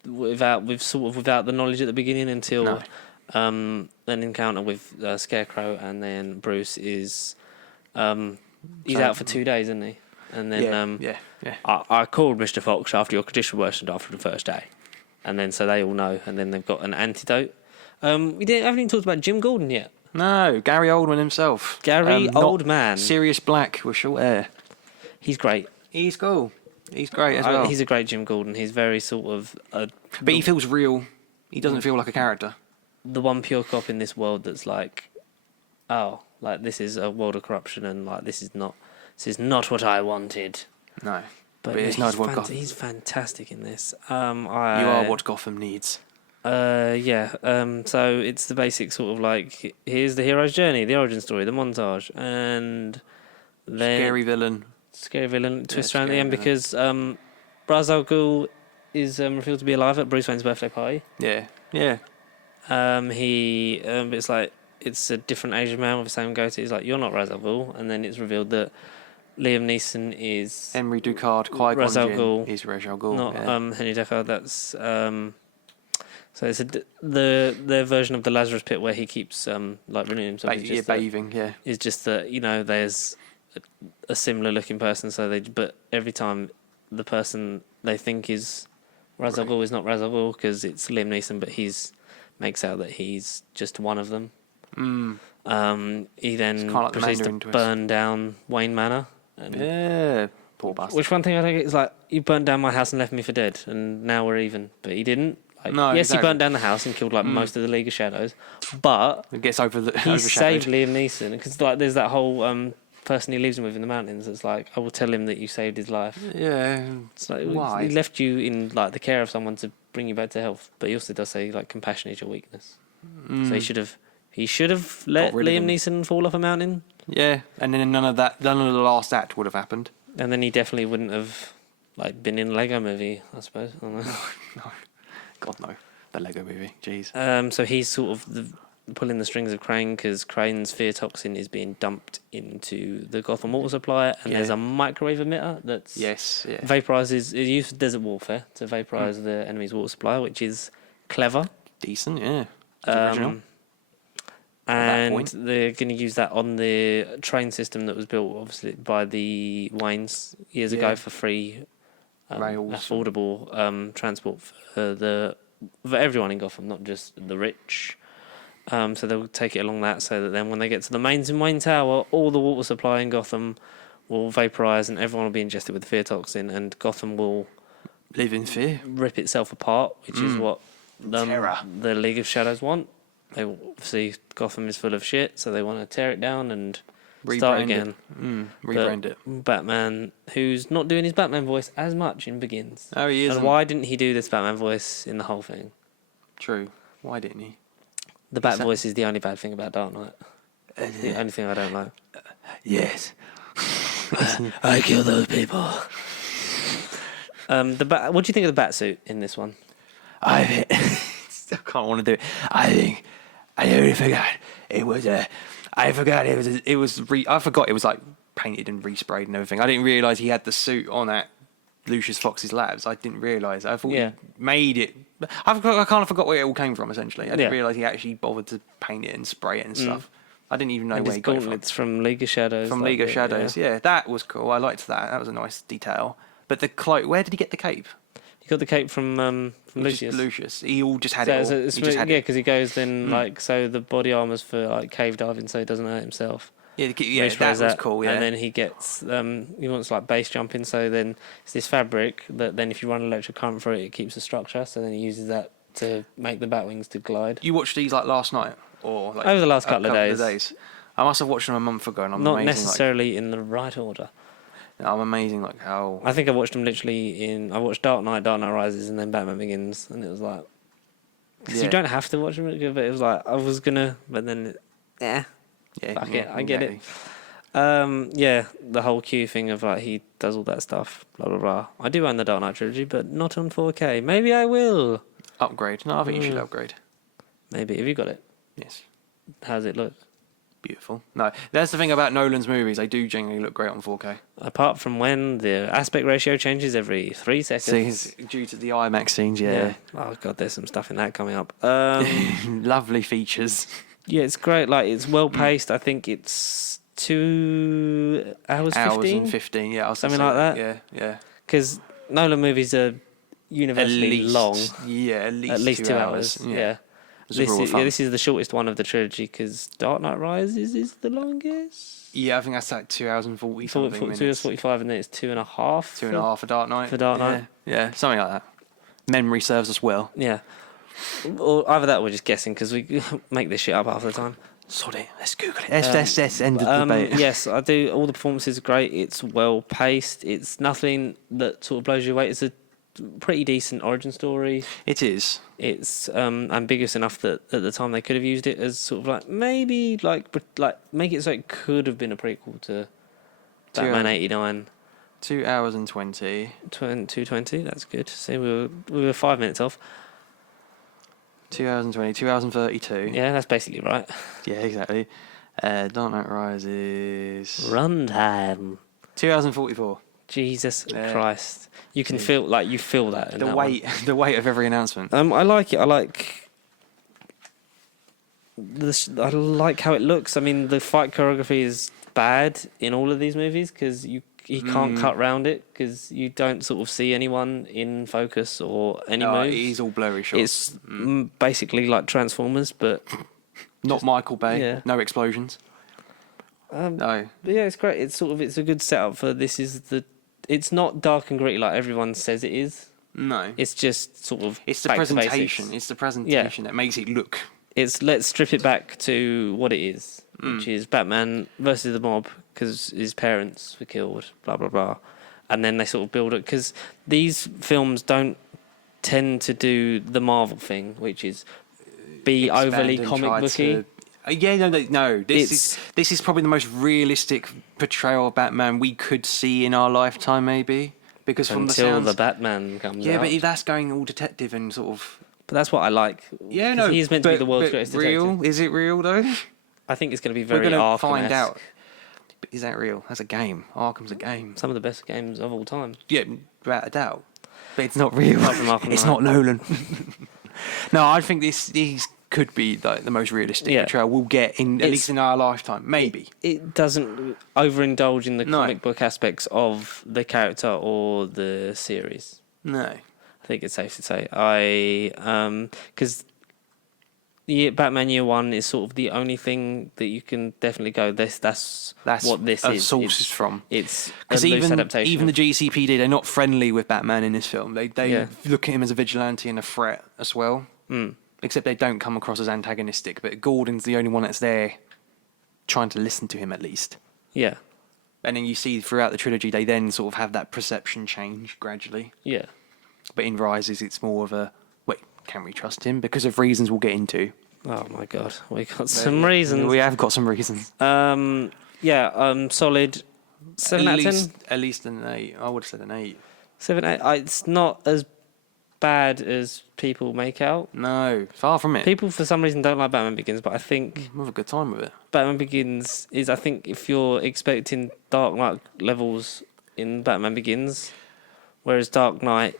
without the knowledge at the beginning until an encounter with Scarecrow, and then Bruce is he's out for 2 days, isn't he? And then I called Mr. Fox after your condition worsened after the first day, and then so they all know, and then they've got an antidote. We haven't even talked about Jim Gordon yet. No, Gary Oldman himself. Oldman. Sirius Black with short hair. He's great. He's cool. He's great as well. He's a great Jim Gordon. He's very sort of... but he feels real. He doesn't feel like a character. The one pure cop in this world that's like, this is a world of corruption, and like this is not what I wanted. No. But he's fantastic in this. You are what Gotham needs. So it's the basic sort of like, here's the hero's journey, the origin story, the montage, and then scary villain twist around the end because Ra's al Ghul is revealed to be alive at Bruce Wayne's birthday party. Yeah. It's like it's a different Asian man with the same goatee. He's like, you're not Ra's al Ghul, and then it's revealed that Liam Neeson is Henry Ducard, Qui-Gon Ra's al Ghul. He's Ra's al Ghul. Not Henry Ducard. That's so it's their version of the Lazarus Pit where he keeps renewing himself. Bathing. Is just that there's a similar looking person. But every time the person they think is Ra's al Ghul is not Ra's al Ghul because it's Liam Neeson, but makes out that he's just one of them. He then proceeds to burn down Wayne Manor. Poor bastard. Which one thing I think is like, you burnt down my house and left me for dead, and now we're even. But he didn't. He burnt down the house and killed most of the League of Shadows, but it gets he saved Liam Neeson because there's that whole person he lives with in the mountains that's like, I will tell him that you saved his life. Yeah. It's like, why? He left you in the care of someone to bring you back to health, but he also does say compassion is your weakness. So he should have let Liam Neeson fall off a mountain. Yeah, and then none of the last act would have happened. And then he definitely wouldn't have been in a Lego movie, I suppose. I don't know. No. God, no. The Lego movie. Jeez. So he's sort of pulling the strings of Crane because Crane's fear toxin is being dumped into the Gotham water supply, and there's a microwave emitter that's vaporizes. It uses desert warfare to vaporize the enemy's water supply, which is clever. Decent, yeah. Original. And point. they're going to use that on the train system that was built, obviously, by the Waynes years ago for free, Rails. affordable transport for everyone in Gotham, not just the rich. So they'll take it along that, so that then when they get to the mains in Wayne Tower, all the water supply in Gotham will vaporise and everyone will be ingested with the fear toxin, and Gotham will Live in fear. rip itself apart, which is what Terror. the League of Shadows want. They obviously Gotham is full of shit, so they want to tear it down and start again. Rebrand it. Batman, who's not doing his Batman voice as much in Begins. Oh, he isn't. And why didn't he do this Batman voice in the whole thing? True. Why didn't he? The Bat voice is the only bad thing about Dark Knight. The only thing I don't like. Yes. I kill those people. What do you think of the bat suit in this one? I can't want to do it. I totally forgot. I forgot it was like painted and resprayed and everything. I didn't realise he had the suit on at Lucius Fox's labs. I didn't realise. I thought he made it. I kind of forgot where it all came from, essentially. I didn't realise he actually bothered to paint it and spray it and stuff. I didn't even know and where he got it from. It's from League of Shadows. From League of Shadows, yeah. That was cool. I liked that. That was a nice detail. But the cloak, where did he get the cape? He got the cape from Lucius. Lucius. He all just had it all. Because he goes then, so the body armour's for, like, cave diving so he doesn't hurt himself. Yeah, that was cool, yeah. And then he gets, he wants, like, base jumping, so then it's this fabric that then if you run electric current through it, it keeps the structure, so then he uses that to make the bat wings to glide. You watched these, like, last night? Or like over the last couple of days. I must have watched them a month ago, and I'm not amazing, necessarily in the right order. I'm amazing, like how. I think I watched them literally I watched Dark Knight Rises, and then Batman Begins, and it was like, because you don't have to watch them, but it was like I was gonna, but then, fuck it, I get it. The whole Q thing of like he does all that stuff, blah blah blah. I do own the Dark Knight trilogy, but not on 4K. Maybe I will upgrade. No, I think you should upgrade. Maybe. Have you got it? Yes. How's it look? Beautiful. No, that's the thing about Nolan's movies. They do genuinely look great on 4K. Apart from when the aspect ratio changes every 3 seconds. Due to the IMAX scenes, yeah. Oh, God, there's some stuff in that coming up. Lovely features. Yeah, it's great. Like, it's well-paced. I think it's 2 hours 15? Hours and 15, yeah. Something like that? Yeah. Because Nolan movies are universally long. Yeah, at least 2 hours. Yeah. This is the shortest one of the trilogy because Dark Knight Rises is the longest. Yeah, I think that's like 2 hours and 40 something minutes. 2 hours 45, and then it's 2.5. 2.5 for Dark Knight. For Dark Knight. Yeah, something like that. Memory serves us well. Yeah. Or either that or we're just guessing because we make this shit up half the time. Sorry, let's Google it. Let's end the debate. Yes, I do. All the performances are great. It's well paced. It's nothing that sort of blows you away. It's a pretty decent origin story. It is. It's ambiguous enough that at the time they could have used it as sort of like maybe like make it so it could have been a prequel to Batman 89. 2 hours and 20. 2:20. That's good. See, we were 5 minutes off. 2 hours and 20. 2 hours and 32. Yeah, that's basically right. Yeah, exactly. Dark Knight Rises. Runtime. 2 hours and 44. Jesus Christ. You can feel that. The weight of every announcement. I like it. I like how it looks. I mean, the fight choreography is bad in all of these movies because you can't cut round it because you don't sort of see anyone in focus or any moves. It is all blurry shots. It's basically like Transformers, but not Michael Bay. Yeah. No explosions. No. But yeah, it's great. It's a good setup for this. It's not dark and gritty like everyone says it is. No. It's just sort of. It's the presentation. It's the presentation that makes it look. Let's strip it back to what it is, which is Batman versus the mob because his parents were killed, blah blah blah, and then they sort of build it because these films don't tend to do the Marvel thing, which is be overly comic booky. No. This is probably the most realistic portrayal of Batman we could see in our lifetime, maybe. Because from until the Batman comes out. Yeah, but that's going all detective and sort of. But that's what I like. Yeah, no. He's meant to be the world's greatest detective. Is it real though? I think it's going to be very We're going to Arkham-esque. find out. But is that real? That's a game. Arkham's a game. Some of the best games of all time. Yeah, without a doubt. But it's not real. Apart from Arkham it's Knight. not Nolan. No, I think these could be like the most realistic Yeah. portrayal we'll get at least in our lifetime. Maybe. It doesn't overindulge in the No. comic book aspects of the character or the series. No. I think it's safe to say. Because Batman Year One is sort of the only thing that you can definitely go. That's what this is. Source is from. It's Because a loose adaptation. even the GCPD, they're not friendly with Batman in this film. They look at him as a vigilante and a threat as well. Mm. Except they don't come across as antagonistic. But Gordon's the only one that's there trying to listen to him at least. Yeah. And then you see throughout the trilogy, they then sort of have that perception change gradually. Yeah. But in Rises, it's more of a, wait, can we trust him? Because of reasons we'll get into. Oh my god, we got some reasons. We have got some reasons. Solid 7 out of 10. At least an 8. I would have said an 8. 7, 8. It's not as bad as people make out. No, far from it. People for some reason don't like Batman Begins, but I think We'll have a good time with it. Batman Begins is, I think, if you're expecting Dark Knight levels in Batman Begins, whereas Dark Knight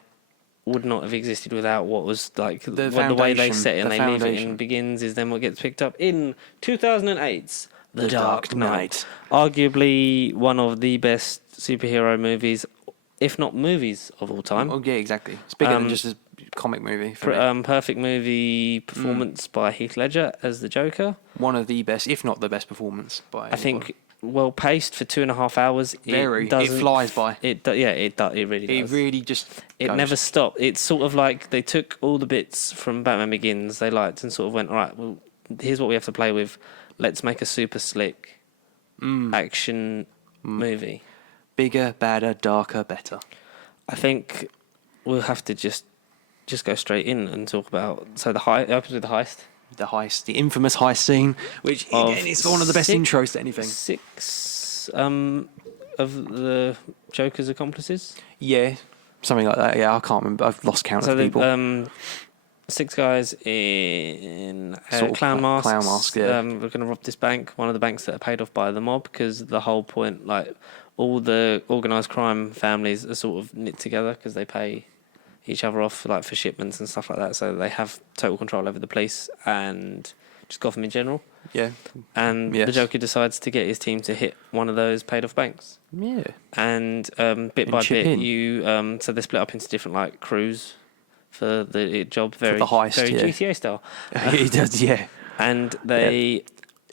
would not have existed without what was like the way they set it and they leave it in Begins is then what gets picked up in 2008's The Dark Knight. Arguably one of the best superhero movies, if not movies of all time. Oh, yeah, exactly. It's bigger than just a comic movie. For me. Perfect movie performance by Heath Ledger as the Joker. One of the best, if not the best performance by I think well paced for 2.5 hours. It flies by. It really does. It really just goes. never stopped. It's sort of like they took all the bits from Batman Begins they liked and sort of went, all right, well, here's what we have to play with. Let's make a super slick action movie. Bigger, badder, darker, better. I think we'll have to just go straight in and talk about it opens with the heist. The heist, the infamous heist scene, which again is one of the best intros to anything. 6 of the Joker's accomplices. Yeah, something like that. Yeah, I can't remember. I've lost count of people. 6 guys in Sort of clown masks. Clown mask, yeah. We're going to rob this bank, one of the banks that are paid off by the mob, because the whole point, like, all the organised crime families are sort of knit together because they pay each other off, like, for shipments and stuff like that, so they have total control over the police and just Gotham in general. Yeah. And the Joker decides to get his team to hit one of those paid off banks. Yeah. And bit by chip bit, in. so they split up into different, like, crews for the job, very the heist, very yeah. GTA style. It does, yeah. And they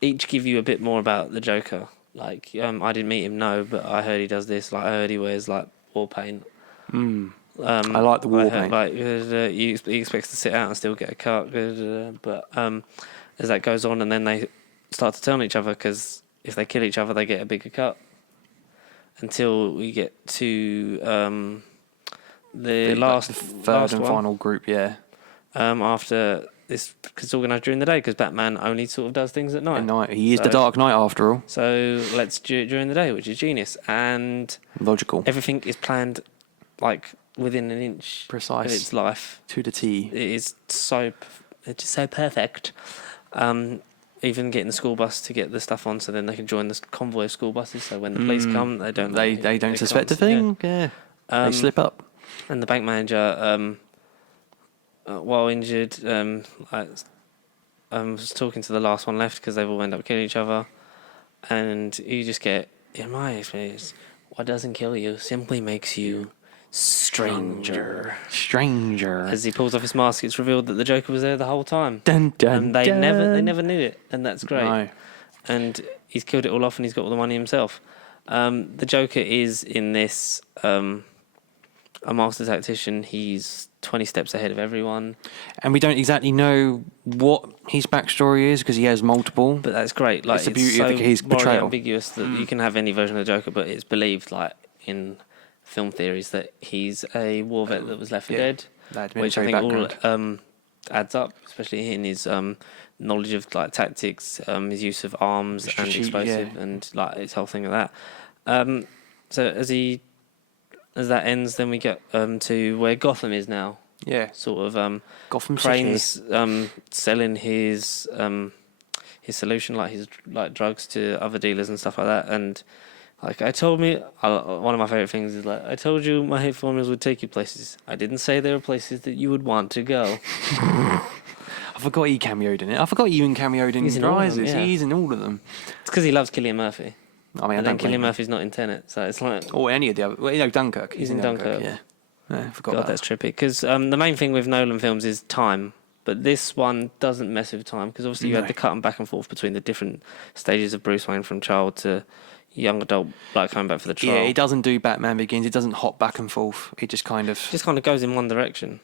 each give you a bit more about the Joker. Like, I didn't meet him, no, but I heard he does this. Like, I heard he wears, like, war paint. I like the war paint. Like, he expects to sit out and still get a cut. But as that goes on, and then they start to turn on each other, because if they kill each other, they get a bigger cut. Until we get to the third and final group, yeah. After this, because it's organised during the day, because Batman only sort of does things at night. At night. He is the Dark Knight after all. So let's do it during the day, which is genius. And logical. Everything is planned, like, within an inch Precise. of its life. To the T. It's so perfect. Even getting the school bus to get the stuff on, so then they can join this convoy of school buses. So when the police come, they don't. They don't suspect a thing. Yeah. They slip up. And the bank manager, while injured, was talking to the last one left because they've all ended up killing each other, and you just get, in my experience, what doesn't kill you simply makes you stranger. As he pulls off his mask, it's revealed that the Joker was there the whole time. Dun, dun, and they dun. never knew it, and that's great. No. And he's killed it all off, and he's got all the money himself. The Joker is in this a master tactician. He's 20 steps ahead of everyone. And we don't exactly know what his backstory is because he has multiple. But that's great. Like, it's the beauty of his morally portrayal. Ambiguous that you can have any version of the Joker, but it's believed, like, in film theories, that he's a war vet that was left for dead, which I think all adds up, especially in his knowledge of, like, tactics, his use of arms and explosive, and, like, his whole thing of that. So as that ends, then we get to where Gotham is now. Yeah. Sort of Gotham Crane's selling his solution, like his drugs, to other dealers and stuff like that. And like, one of my favorite things is, like, I told you my hate formulas would take you places. I didn't say there are places that you would want to go. I forgot he cameoed in it. I forgot he even cameoed in He's in all of them, Rises. yeah. He's in all of them. It's because he loves Cillian Murphy. I mean, I And then don't blame Cillian him. Murphy's not in Tenet, so it's like... Or any of the other... Well, Dunkirk. He's in Dunkirk. Yeah. I forgot God, about that's trippy. Because the main thing with Nolan films is time. But this one doesn't mess with time. Because obviously you had No. the cutting back and forth between the different stages of Bruce Wayne from child to young adult, like coming back for the trial. Yeah, it doesn't do Batman Begins. It doesn't hop back and forth. It just kind of... Just kind of goes in one direction.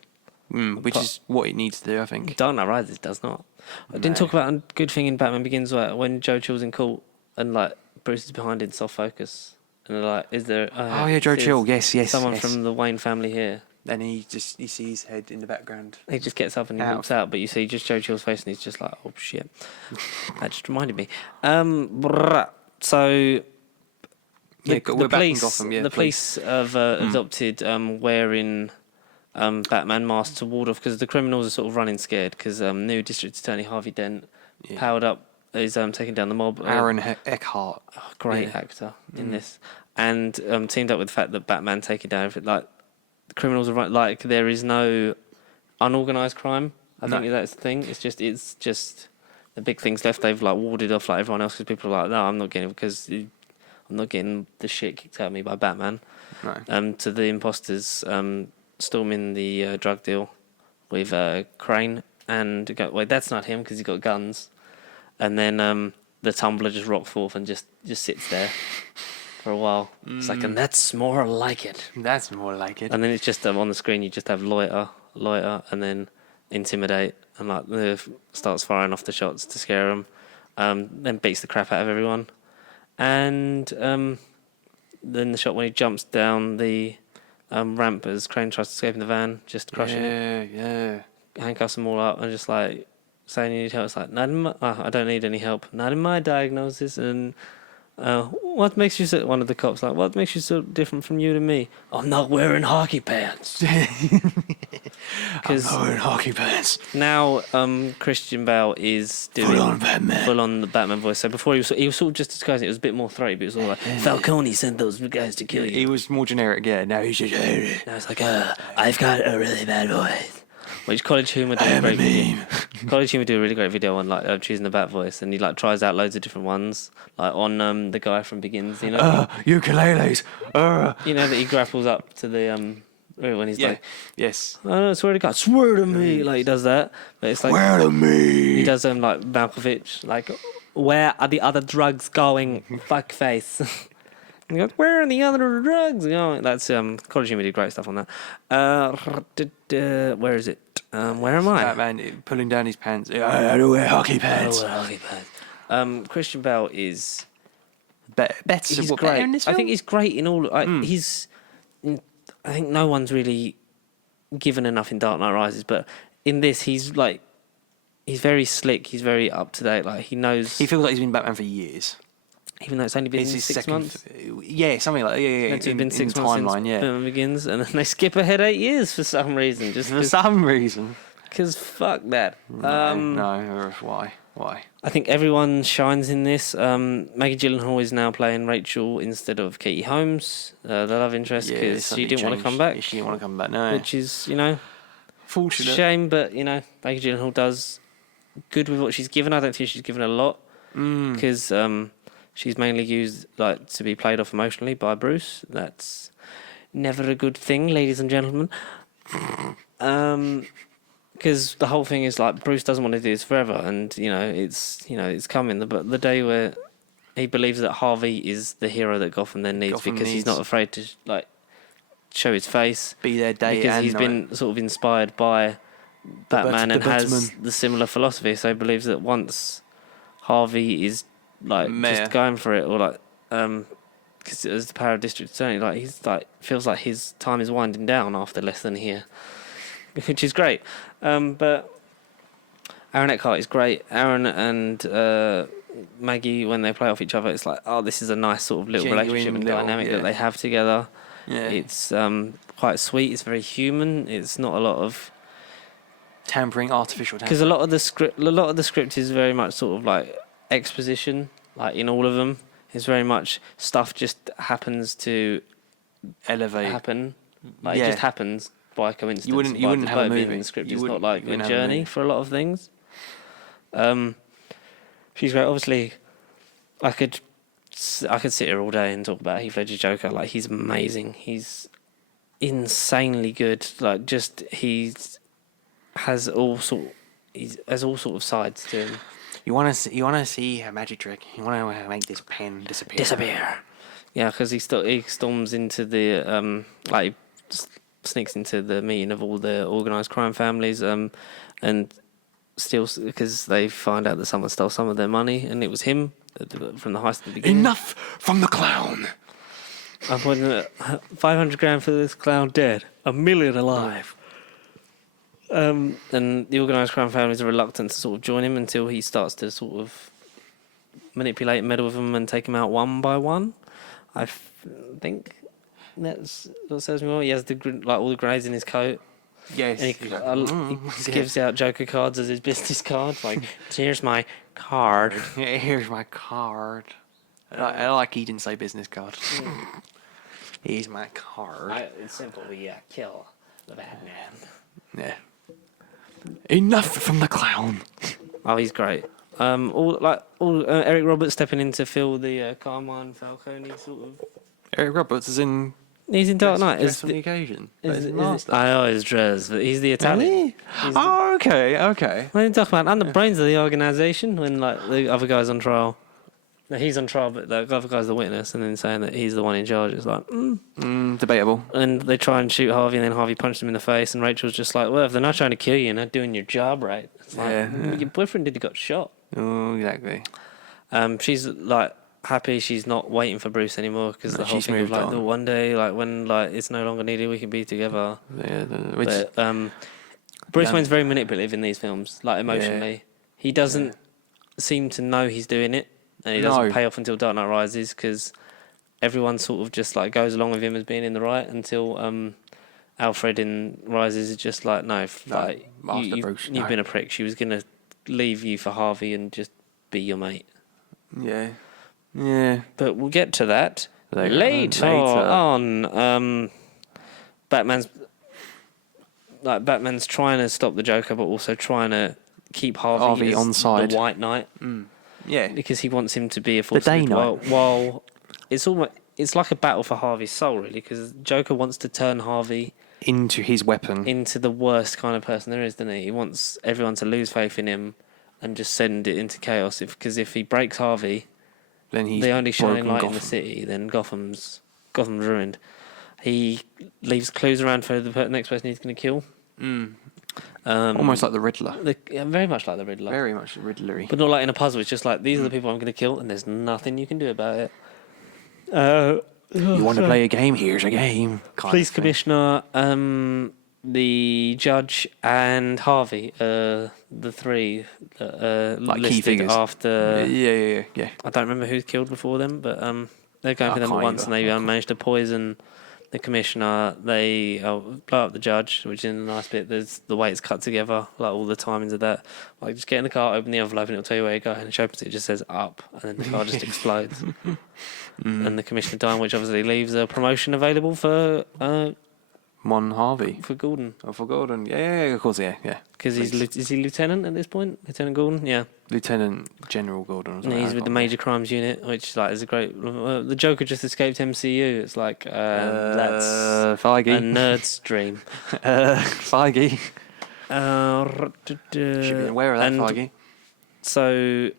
which is what it needs to do, I think. Dark Knight Rises does not. I didn't talk about a good thing in Batman Begins where when Joe Chill's in court and like Bruce is behind in soft focus and they're like, is there... Oh, yeah, Joe Chill. Yes. Someone yes. from the Wayne family here. Then he sees his head in the background. He just gets up and he walks out, but you see just Joe Chill's face and he's just like, oh shit. That just reminded me. So... We're back in Gotham, yeah. The police have adopted wearing Batman masks to ward off because the criminals are sort of running scared because new District Attorney Harvey Dent, powered up, is taking down the mob. Aaron Eckhart. Great actor in this. And teamed up with the fact that Batman taking down everything. Like, the criminals are like, there is no unorganised crime. I think that's the thing. It's just the big things left. They've like warded off like everyone else because people are like, no, I'm not getting it because... I'm not getting the shit kicked out of me by Batman. No. To the imposters storming the drug deal with Crane and go, wait, that's not him because he's got guns. And then the Tumbler just rocks forth and just sits there for a while. It's like, and that's more like it. That's more like it. And then it's just on the screen. You just have loiter, and then intimidate, and like starts firing off the shots to scare them. Then beats the crap out of everyone. And then the shot when he jumps down the ramp as Crane tries to escape in the van, just crushing it. Yeah. Handcuffs them all up and just like saying you need help. It's like, not in my, I don't need any help. Not in my diagnosis. And what makes you so, one of the cops like, what makes you so different from you to me? I'm not wearing hockey pants. I'm not wearing hockey pants. Now Christian Bale is doing full on the Batman voice. So before he was sort of just disguising it. It was a bit more throaty, but it was all like, Falcone sent those guys to kill you. He was more generic, yeah. Now he's just... Now it's like, I've got a really bad voice. Which College Humor do a great video. College Humor do a really great video on like choosing the Bat voice, and he like tries out loads of different ones, like on the guy from Begins, you know. Ukuleles. You know that he grapples up to the when he's like, yes. I swear to God, swear to me, like he does that. But it's like, swear to me. He does like Malkovich, like, where are the other drugs going? Fuck face. And he goes, where are the other drugs going? That's College Humor did great stuff on that. Where is it? Where am I? Batman pulling down his pants. I don't wear hockey pants. I don't wear hockey pants. Christian Bale is better. He's great. Better in this film? I think he's great in all. I think no one's really given enough in Dark Knight Rises, but in this he's very slick. He's very up to date. Like he knows. He feels like he's been Batman for years. Even though it's only been 6 months. Yeah, something like that. Yeah. Meant to have been 6 months timeline, since yeah. Batman Begins, and then they skip ahead 8 years for some reason. Just for some reason. Because fuck that. No, why? I think everyone shines in this. Maggie Gyllenhaal is now playing Rachel instead of Katie Holmes, the love interest, because she didn't want to come back. She didn't want to come back, no. Which is, fortunate. Shame, but, Maggie Gyllenhaal does good with what she's given. I don't think she's given a lot, because she's mainly used like to be played off emotionally by Bruce. That's never a good thing, ladies and gentlemen. Because the whole thing is like Bruce doesn't want to do this forever, and it's coming. But the day where he believes that Harvey is the hero that Gotham then needs, because he's not afraid to like show his face, be there day because and he's night. been sort of inspired by Batman and has the similar philosophy. So he believes that once Harvey is like just going for it, or like because as the power of District Attorney, like he's like feels like his time is winding down after less than a year, which is great. But Aaron Eckhart is great. Aaron and Maggie, when they play off each other, it's like, oh, this is a nice sort of little relationship and dynamic that they have together. Yeah. It's quite sweet. It's very human. It's not a lot of artificial tampering. Because a lot of the script is very much sort of like exposition, like in all of them. It's very much stuff just happens to happen. It just happens by coincidence. You wouldn't have a movie. In the script. It's not like a journey for a lot of things. She's great. Obviously, I could sit here all day and talk about Heath Ledger's Joker. Like, he's amazing. He's insanely good. Like, just he has all sort of sides to him. You want to see a magic trick. You want to make this pen disappear. Yeah, because he storms into the sneaks into the meeting of all the organised crime families, and steals, because they find out that someone stole some of their money, and it was him from the heist at the beginning. Enough from the clown. I'm putting 500 grand for this clown dead, $1 million alive. And the organised crime families are reluctant to sort of join him until he starts to sort of manipulate and meddle with them and take them out one by one. I think that's what serves me well. He has all the grenades in his coat. Yes. And he gives out Joker cards as his business cards. Like, here's my card. Yeah, here's my card. I like he didn't say business card. Here's my card. It's simple. Kill the bad man. Yeah. Enough from the clown. Oh, he's great. Eric Roberts stepping in to fill the Carmine Falcone sort of. Eric Roberts is in. He's in Dark Knight. Dress on the occasion. I always dress, but he's the Italian. Really? Okay. What are you talking about? I'm the brains of the organisation when the other guy's on trial. No, he's on trial, but the other guy's the witness, and then saying that he's the one in charge. It's like, debatable. And they try and shoot Harvey, and then Harvey punched him in the face, and Rachel's just like, well, if they're not trying to kill you, you're not doing your job right. It's like, your boyfriend did got shot. Oh, exactly. She's like happy she's not waiting for Bruce anymore, because the whole thing of like the one day, like when it's no longer needed, we can be together. Yeah, but Bruce Wayne's very manipulative in these films, like emotionally. Yeah. He doesn't seem to know he's doing it, and he doesn't pay off until Dark Knight Rises, because everyone sort of just like goes along with him as being in the right until Alfred in Rises is just like, you've been a prick. She was gonna leave you for Harvey and just be your mate. Yeah. But we'll get to that later on. Batman's trying to stop the Joker, but also trying to keep Harvey on side. The White Knight. Yeah, because he wants him to be a force. The Day Knight. While it's like a battle for Harvey's soul, really, because Joker wants to turn Harvey into his weapon, into the worst kind of person there is, doesn't he? He wants everyone to lose faith in him and just send it into chaos. Because if he breaks Harvey, then he's the only shining light Gotham. in the city, then Gotham's ruined. He leaves clues around for the next person he's going to kill. Almost like the Riddler. Very much like the Riddler. Very much Riddlery. But not like in a puzzle. It's just like, these are the people I'm going to kill, and there's nothing you can do about it. You want to play a game? Here's a game. Police commissioner, the judge, and Harvey, the three like listed key figures after. Yeah. I don't remember who's killed before them, but they're going for them at once, and they managed to poison the commissioner. They blow up the judge, which is a nice bit. There's the way it's cut together, like all the timings of that. Like, just get in the car, open the envelope, and it'll tell you where you go. And it opens it just says up, and then the car just explodes. And the commissioner dying, which obviously leaves a promotion available for one Harvey for Gordon. Oh, for Gordon, yeah, of course, yeah. Because is he lieutenant at this point? Lieutenant Gordon, yeah. Lieutenant General Gordon. And he's with the Major Crimes Unit, which is a great. The Joker just escaped MCU. It's like that's Feige. a nerd's dream. Feige. Should be aware of that, Feige. So,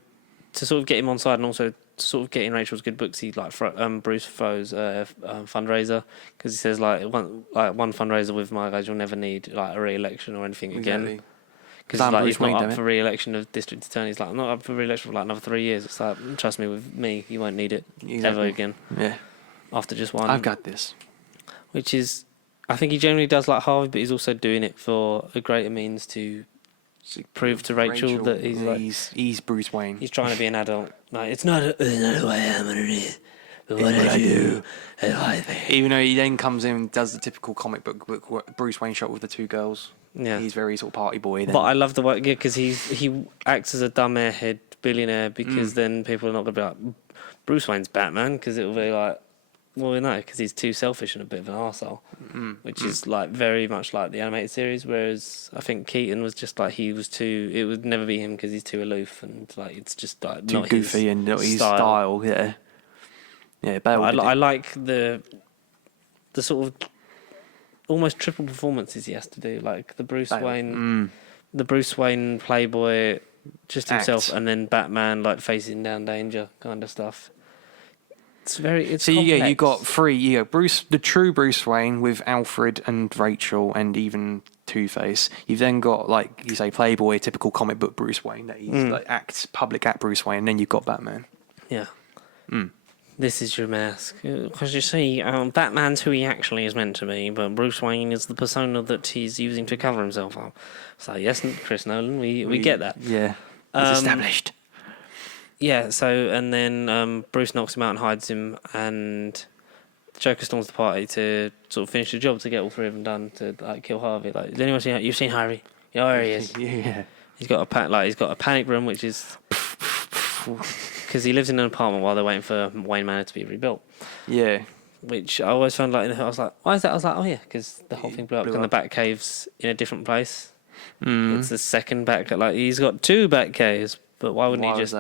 to sort of get him on side, and also to sort of get in Rachel's good books, he Bruce Foe's fundraiser, because he says one fundraiser with my guys, you'll never need like a re-election or anything again. Because he's not up for re-election of district attorney. He's like, I'm not up for re-election for like another 3 years. It's like, trust me, with me, you won't need it ever again. Yeah. After just one. I've got this. Which is, I think he generally does like Harvey, but he's also doing it for a greater means to prove to Rachel that he's Bruce Wayne. He's trying to be an adult. Like, it's not who I am underneath, but what I do and what I think. Even though he then comes in and does the typical comic book Bruce Wayne shot with the two girls. Yeah. He's very sort of party boy then. But I love the way, because he acts as a dumb airhead billionaire, because then people are not going to be like, Bruce Wayne's Batman, because it'll be like, Well, no, because he's too selfish and a bit of an arsehole, which is like very much like the animated series. Whereas I think Keaton was just like he was too. It would never be him because he's too aloof and like it's just like Too not goofy his and not his style. style. Yeah. Yeah, Bale did I it. like the sort of almost triple performances he has to do, like the Bruce Bale. Wayne, the Bruce Wayne playboy, just himself, Act. and then Batman like facing down danger kind of stuff. It's very. It's So yeah, you complex. got three. You got the true Bruce Wayne with Alfred and Rachel and even Two-Face. You've then got like you say Playboy, typical comic book Bruce Wayne that he's like public act Bruce Wayne, and then you've got Batman. Yeah. This is your mask. Because you see, Batman's who he actually is meant to be, but Bruce Wayne is the persona that he's using to cover himself up. So, yes, Chris Nolan, we get that. Yeah, it's established. Yeah, so, and then Bruce knocks him out and hides him, and Joker storms the party to sort of finish the job to get all three of them done to like kill Harvey. Like, has anyone seen? You've seen Harvey? You know where he is. Yeah. He's got a panic room, which is because he lives in an apartment while they're waiting for Wayne Manor to be rebuilt. Yeah. Which I always found like I was like, why is that? I was like, oh yeah, because the whole thing blew up, and the Batcave's in a different place. It's the second Bat. Like he's got two Batcaves, but why wouldn't he just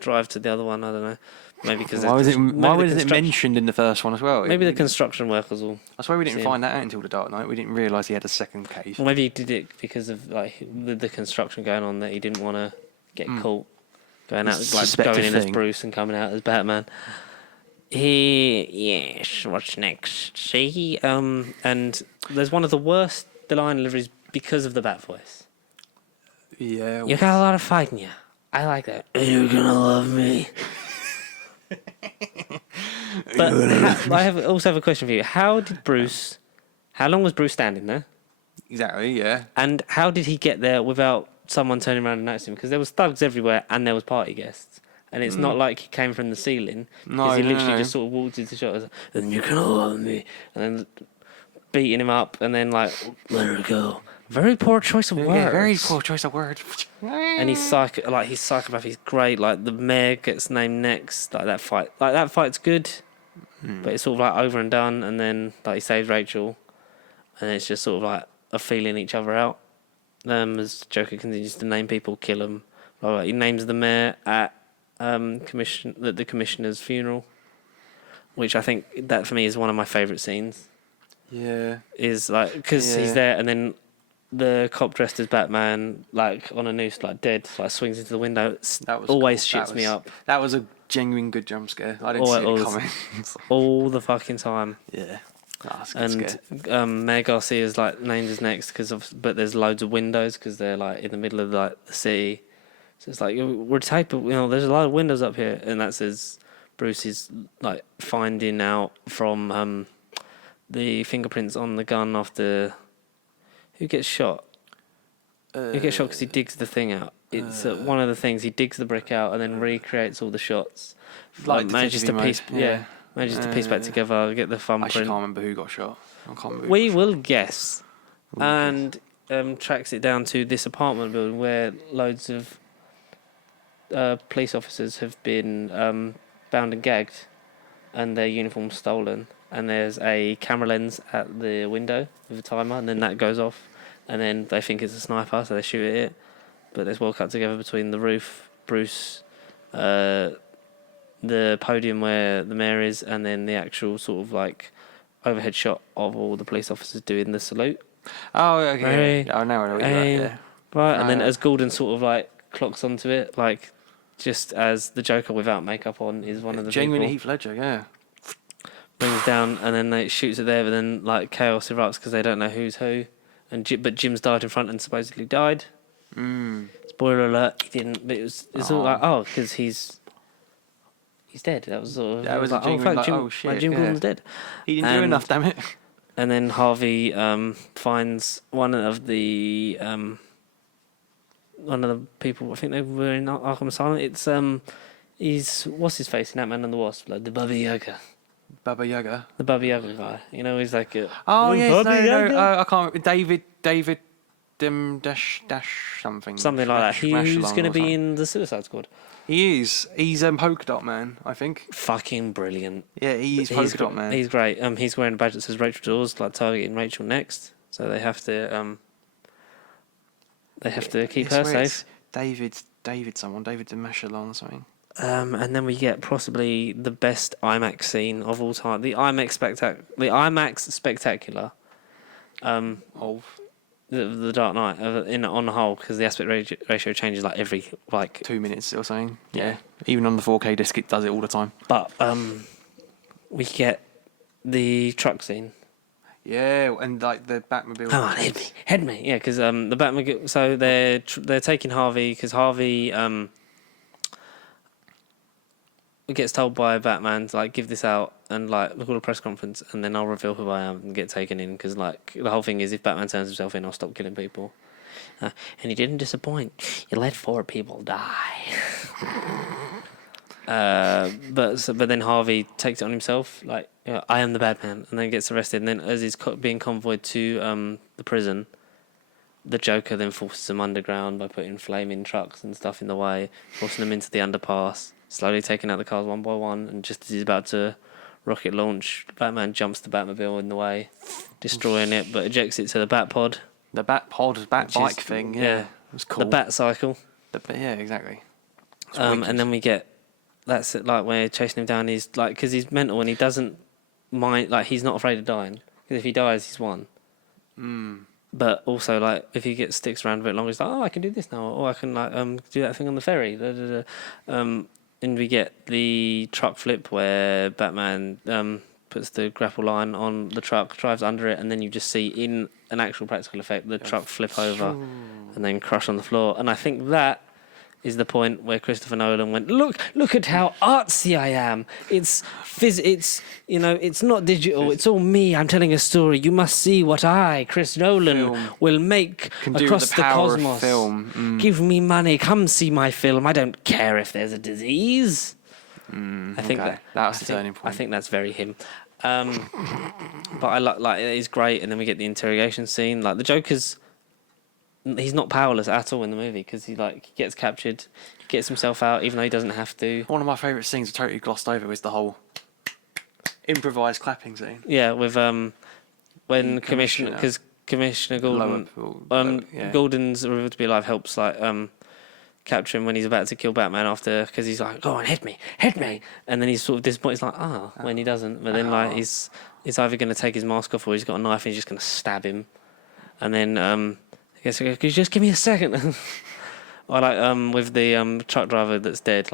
drive to the other one? I don't know. Maybe because why was it mentioned in the first one as well? Maybe the construction workers will. I swear we didn't find that out until The Dark Knight. We didn't realise he had a second cave. Well, maybe he did it because of like the construction going on that he didn't want to get caught going out like going in as Bruce and coming out as Batman. Yes, what's next? See, and there's one of the worst line deliveries because of the Bat voice. Yeah. You got a lot of fight in you. I like that. You're gonna love me. But I also have a question for you. How long was Bruce standing there? Exactly, yeah. And how did he get there without someone turning around and noticing him? Because there was thugs everywhere and there was party guests. And it's not like he came from the ceiling. Because he literally just sort of walked into the shot and you're gonna love me. And then beating him up and then like, let her go. Very poor choice of words. Yeah, very poor choice of words. And he's psychopath. He's great. Like the mayor gets named next. Like that fight's good, but it's sort of like over and done. And then like he saves Rachel, and it's just sort of like a feeling each other out. As Joker continues to name people, kill them. Like, he names the mayor at the commissioner's funeral, which I think that for me is one of my favourite scenes. Yeah. Is like because he's there and then. The cop dressed as Batman, like on a noose, like dead, like swings into the window. That was always cool. Shits me up. That was a genuine good jump scare. I didn't see it coming. All the fucking time. Yeah. That's a good scare. Mayor Garcia's like named as next but there's loads of windows because they're like in the middle of like the city. So it's like we're there's a lot of windows up here, and that says Bruce is like finding out from the fingerprints on the gun after. Who gets shot? Who gets shot because he digs the thing out? It's one of the things. He digs the brick out and then recreates all the shots. Manages to piece back together, get the thumbprint. I can't remember who got shot. We will guess. And tracks it down to this apartment building where loads of police officers have been bound and gagged and their uniforms stolen. And there's a camera lens at the window with a timer, and then that goes off. And then they think it's a sniper, so they shoot at it. But it's well cut together between the roof, Bruce, the podium where the mayor is, and then the actual sort of like overhead shot of all the police officers doing the salute. Oh, okay. Oh, now I know what you're yeah. Right, and then as Gordon sort of like clocks onto it, like just as the Joker without makeup on is one of the genuine people. Heath Ledger, yeah. Brings down, and then they shoots it there, but then like chaos erupts because they don't know who's who, but Jim's died in front and supposedly died. Spoiler alert: he didn't. But it's all like because he's dead. That was sort of that was like Jim Gordon's dead. He didn't do enough, damn it. And then Harvey finds one of the people. I think they were in Arkham Asylum. It's he's what's his face in Ant-Man and the Wasp, like the Baba Yaga. Baba Yaga. The Baba Yaga guy. You know, he's like I can't remember. David dash something. Something like that. Who's Mashalon going to or be something. in the Suicide Squad? He is. He's Polka Dot Man, I think. Fucking brilliant. Yeah, he's Polka Dot Man. He's great. He's wearing a badge that says Rachel Dawes, like targeting Rachel next. So they have to keep her safe. David the Mashalon or something. And then we get possibly the best IMAX scene of all time. The IMAX spectacular. Of The Dark Knight on the whole, because the aspect ratio changes like every 2 minutes or something. Yeah. Even on the 4K disc, it does it all the time. But we get the truck scene. Yeah, and like the Batmobile. Come on, head me. Yeah, because the Batmobile. So they're taking Harvey because Harvey gets told by Batman to give this out and we'll call a press conference and then I'll reveal who I am and get taken in because the whole thing is if Batman turns himself in, I'll stop killing people. And he didn't disappoint. You let 4 people die. But then Harvey takes it on himself, I am the bad man, and then gets arrested. And then as he's being convoyed to the prison, the Joker then forces him underground by putting flaming trucks and stuff in the way, forcing them into the underpass, slowly taking out the cars one by one. And just as he's about to rocket launch, Batman jumps the Batmobile in the way, destroying it, but ejects it to the Batpod. The Bat bike thing, yeah. It was cool. The Bat Cycle. Yeah, exactly. And then we get that's it, we're chasing him down. He's because he's mental and he doesn't mind. He's not afraid of dying because if he dies, he's won. But also, if he sticks around a bit longer, he's like, oh, I can do this now, or I can do that thing on the ferry. And we get the truck flip where Batman puts the grapple line on the truck, drives under it, and then you just see in an actual practical effect the truck flip over and then crush on the floor. And I think that is the point where Christopher Nolan went, look at how artsy I am. It's not digital. It's all me. I'm telling a story. You must see what I, Chris Nolan, will make across the cosmos. Give me money. Come see my film. I don't care if there's a disease. I think that's the turning point. I think that's very him. But I it is great. And then we get the interrogation scene. The Joker's. He's not powerless at all in the movie because he gets captured, gets himself out even though he doesn't have to. One of my favourite scenes I totally glossed over was the whole improvised clapping scene. Yeah, with when Commissioner Gordon, Gordon's revealed to be alive helps capture him when he's about to kill Batman because he's like, go on, hit me, and then he's sort of disappointed. He's like, when he doesn't, but then he's either going to take his mask off or he's got a knife and he's just going to stab him, and then I guess could you just give me a second? Or with the truck driver that's dead,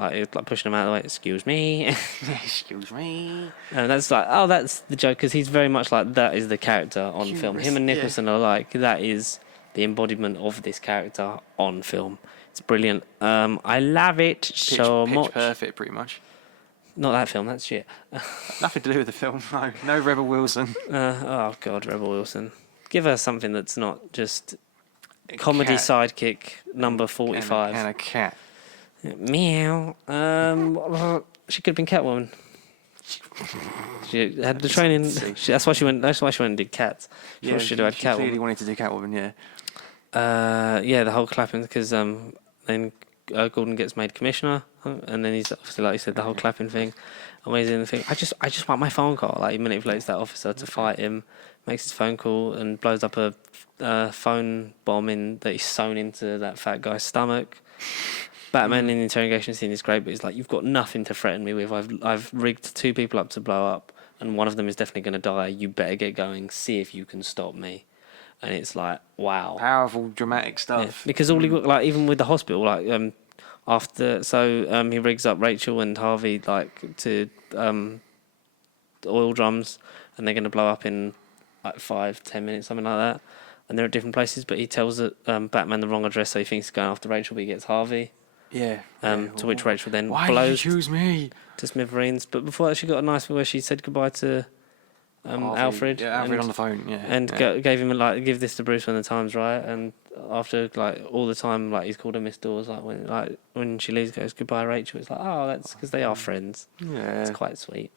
pushing him out of the way. Excuse me. Excuse me. And that's that's the joke because he's very much that is the character on film. Him and Nicholson are that is the embodiment of this character on film. It's brilliant. I love it so much. Pitch Perfect, pretty much. Not that film. That's shit. Nothing to do with the film. No Rebel Wilson. Oh God, Rebel Wilson. Give her something that's not just. Comedy sidekick number 45. And a cat. Meow. She could have been Catwoman. She had the training. That's why she went. That's why she went and did Cats. She should have had Catwoman. She clearly wanted to do Catwoman. Yeah. The whole clapping because then Gordon gets made commissioner, and then he's obviously like you said the whole clapping thing. And when he's in the thing, I just want my phone call. He manipulates that officer to fight him. Makes his phone call and blows up a phone bomb that he's sewn into that fat guy's stomach. Batman in the interrogation scene is great, but he's you've got nothing to threaten me with. I've rigged 2 people up to blow up, and one of them is definitely going to die. You better get going. See if you can stop me. And it's wow, powerful, dramatic stuff. Yeah, because all he got, even with the hospital, after he rigs up Rachel and Harvey to oil drums, and they're going to blow up in 5-10 minutes, something like that, and they're at different places. But he tells Batman the wrong address, so he thinks he's going after Rachel, but he gets Harvey. Yeah. To which Rachel then Why blows. Did you choose me? To smithereens. But before that, she got a nice one where she said goodbye to Alfred. Yeah, Alfred on the phone. Yeah. And gave him give this to Bruce when the time's right. And after all the time he's called her Miss Dawes. When she leaves, goes goodbye Rachel. It's that's because they are friends. Yeah. It's quite sweet.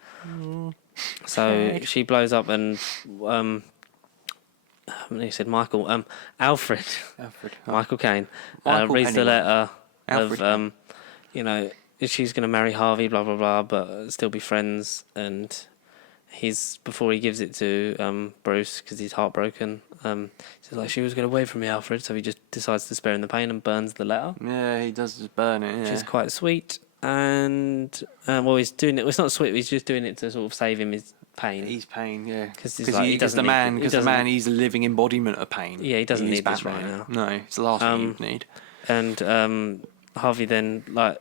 So she blows up and He said Michael. Alfred. Alfred. Michael Caine Michael reads the Pennyworth. letter Alfred of you know, she's going to marry Harvey, blah blah blah, but still be friends. And before he gives it to Bruce because he's heartbroken. He's like, she was going to wait for me, Alfred. So he just decides to spare him the pain and burns the letter. Yeah, he does just burn it. Yeah. Which is quite sweet. And he's doing it. Well, it's not sweet. He's just doing it to sort of save him his pain. His pain, yeah. Because the man, he's a living embodiment of pain. Yeah, he doesn't need this right now. No, it's the last thing you need. And Harvey then, like,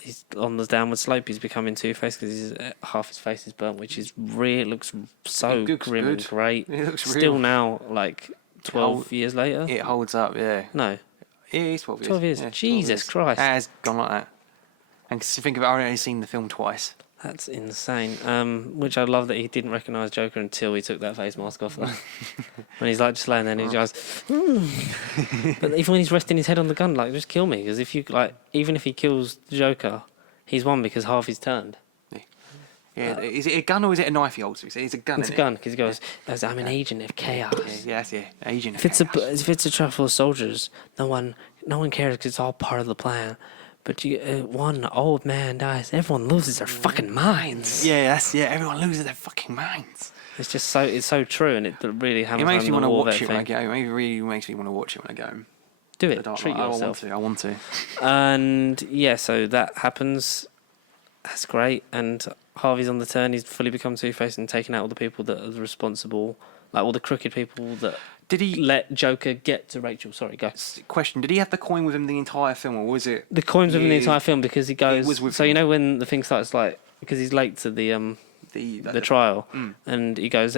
he's on the downward slope. He's becoming Two-Faced because half his face is burnt, which is looks so grim and great. It looks still real. Now, like 12 years later. It holds up, yeah. No, it is 12 years. 12 years. Yeah, Jesus 12 years. Christ. It has gone like that. And to think about it, I've only seen the film twice. That's insane. Which I love that he didn't recognise Joker until he took that face mask off. Though. When he's like just laying there and he goes, But even when he's resting his head on the gun, like, just kill me. Because if you even if he kills Joker, he's won because Harvey's turned. Yeah, is it a gun or is it a knife he holds? It's a gun. It's a gun because he goes, "I'm an agent of chaos." Yeah, agent of If chaos. if it's a truck full of soldiers, no one cares because it's all part of the plan. But one old man dies, everyone loses their fucking minds. Yeah, everyone loses their fucking minds. It's just it's so true, and it really hammers. It makes me want to watch it when I go home. It really makes me want to watch it when I go home. Do it. Treat yourself. I want to. And yeah, so that happens. That's great. And Harvey's on the turn. He's fully become Two-Faced and taken out all the people that are responsible, like all the crooked people that Did he let Joker get to Rachel? Sorry, go. Question: did he have the coin with him the entire film, or was it The coin's within the entire film because he goes. It was with so him. you know when the thing starts, like, because he's late to the trial, and he goes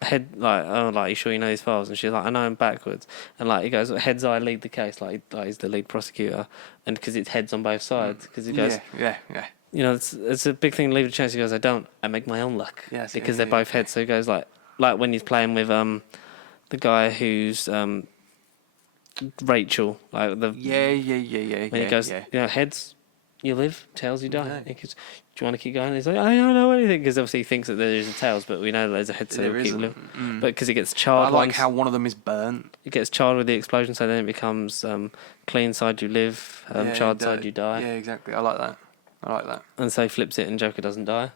head like, "Oh, like, you sure you know these files?" And she's like, "I know him backwards." And like he goes, "Heads I lead the case," like he's the lead prosecutor, and because it's heads on both sides, because he goes, yeah. you know, it's a big thing to leave a chance. He goes, I make my own luck. Yes, because yeah, they're both heads. So he goes like when he's playing with the guy who's Rachel, like the Yeah. when he goes, yeah. you know, heads you live, tails you die. Yeah. He goes, do you want to keep going? And he's like, I don't know anything, because obviously he thinks that there is a tails, but we know that there's a head, so There he'll keep isn't. living. But because it gets charred, I like how one of them is burnt. it gets charred with the explosion, so then it becomes clean side you live, charred side you die. Yeah, exactly. I like that. And so he flips it and Joker doesn't die.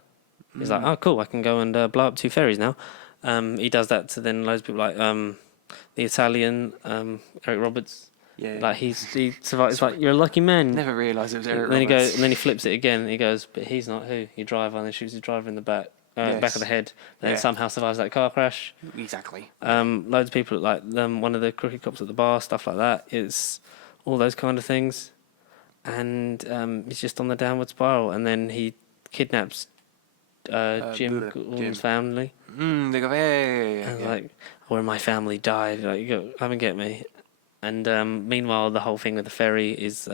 He's like, oh, cool, I can go and blow up 2 ferries now. He does that to then loads of people, like the Italian, Eric Roberts. Yeah. Like he survives. It's like, you're a lucky man. Never realised it was Eric Then he Roberts. goes, and then he flips it again. And he goes, but he's not who? Your driver, and then shoots his driver in the back of the head. Then somehow survives that car crash. Exactly. Loads of people, like one of the crooked cops at the bar, stuff like that. It's all those kind of things. And he's just on the downward spiral. And then he kidnaps Jim Gordon's family. They go, And like, where my family died. Like, you go, come and get me. And meanwhile, the whole thing with the ferry is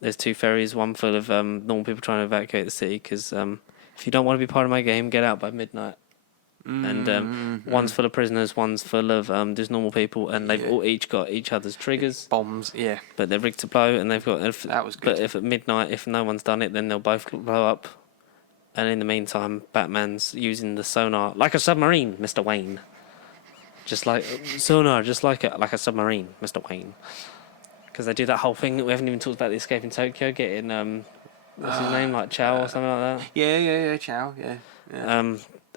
there's 2 ferries, one full of normal people trying to evacuate the city because if you don't want to be part of my game, get out by midnight. And one's full of prisoners, one's full of just normal people, and they've all each got each other's triggers. Bombs, yeah. But they're rigged to blow, and they've got. That was good. But if at midnight, if no one's done it, then they'll both blow up. And in the meantime, Batman's using the sonar like a submarine, Mr. Wayne. Just like sonar, just like a submarine, Mr. Wayne. Because they do that whole thing that we haven't even talked about, the Escape in Tokyo, getting what's his name, like Chow or something like that. Yeah, Chow, yeah.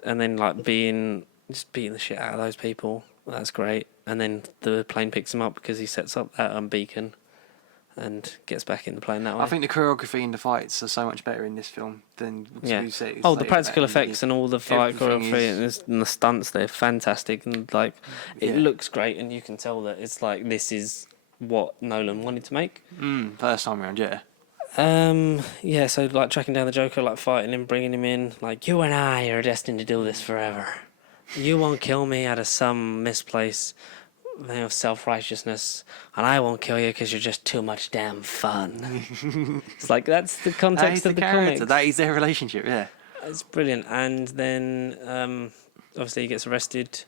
And then like beating the shit out of those people. That's great. And then the plane picks him up because he sets up that beacon and gets back in the plane that way. I think the choreography in the fights are so much better in this film than the practical effects and all the fight choreography and the stunts, they're fantastic, and like it looks great, and you can tell that it's like this is what Nolan wanted to make. First time around, yeah. So like tracking down the Joker, like fighting him, bringing him in, like, you and I are destined to do this forever. You won't kill me out of some misplaced self-righteousness, and I won't kill you because you're just too much damn fun. It's like, that's the context of the comics. That is their relationship, yeah. It's brilliant. And then obviously he gets arrested,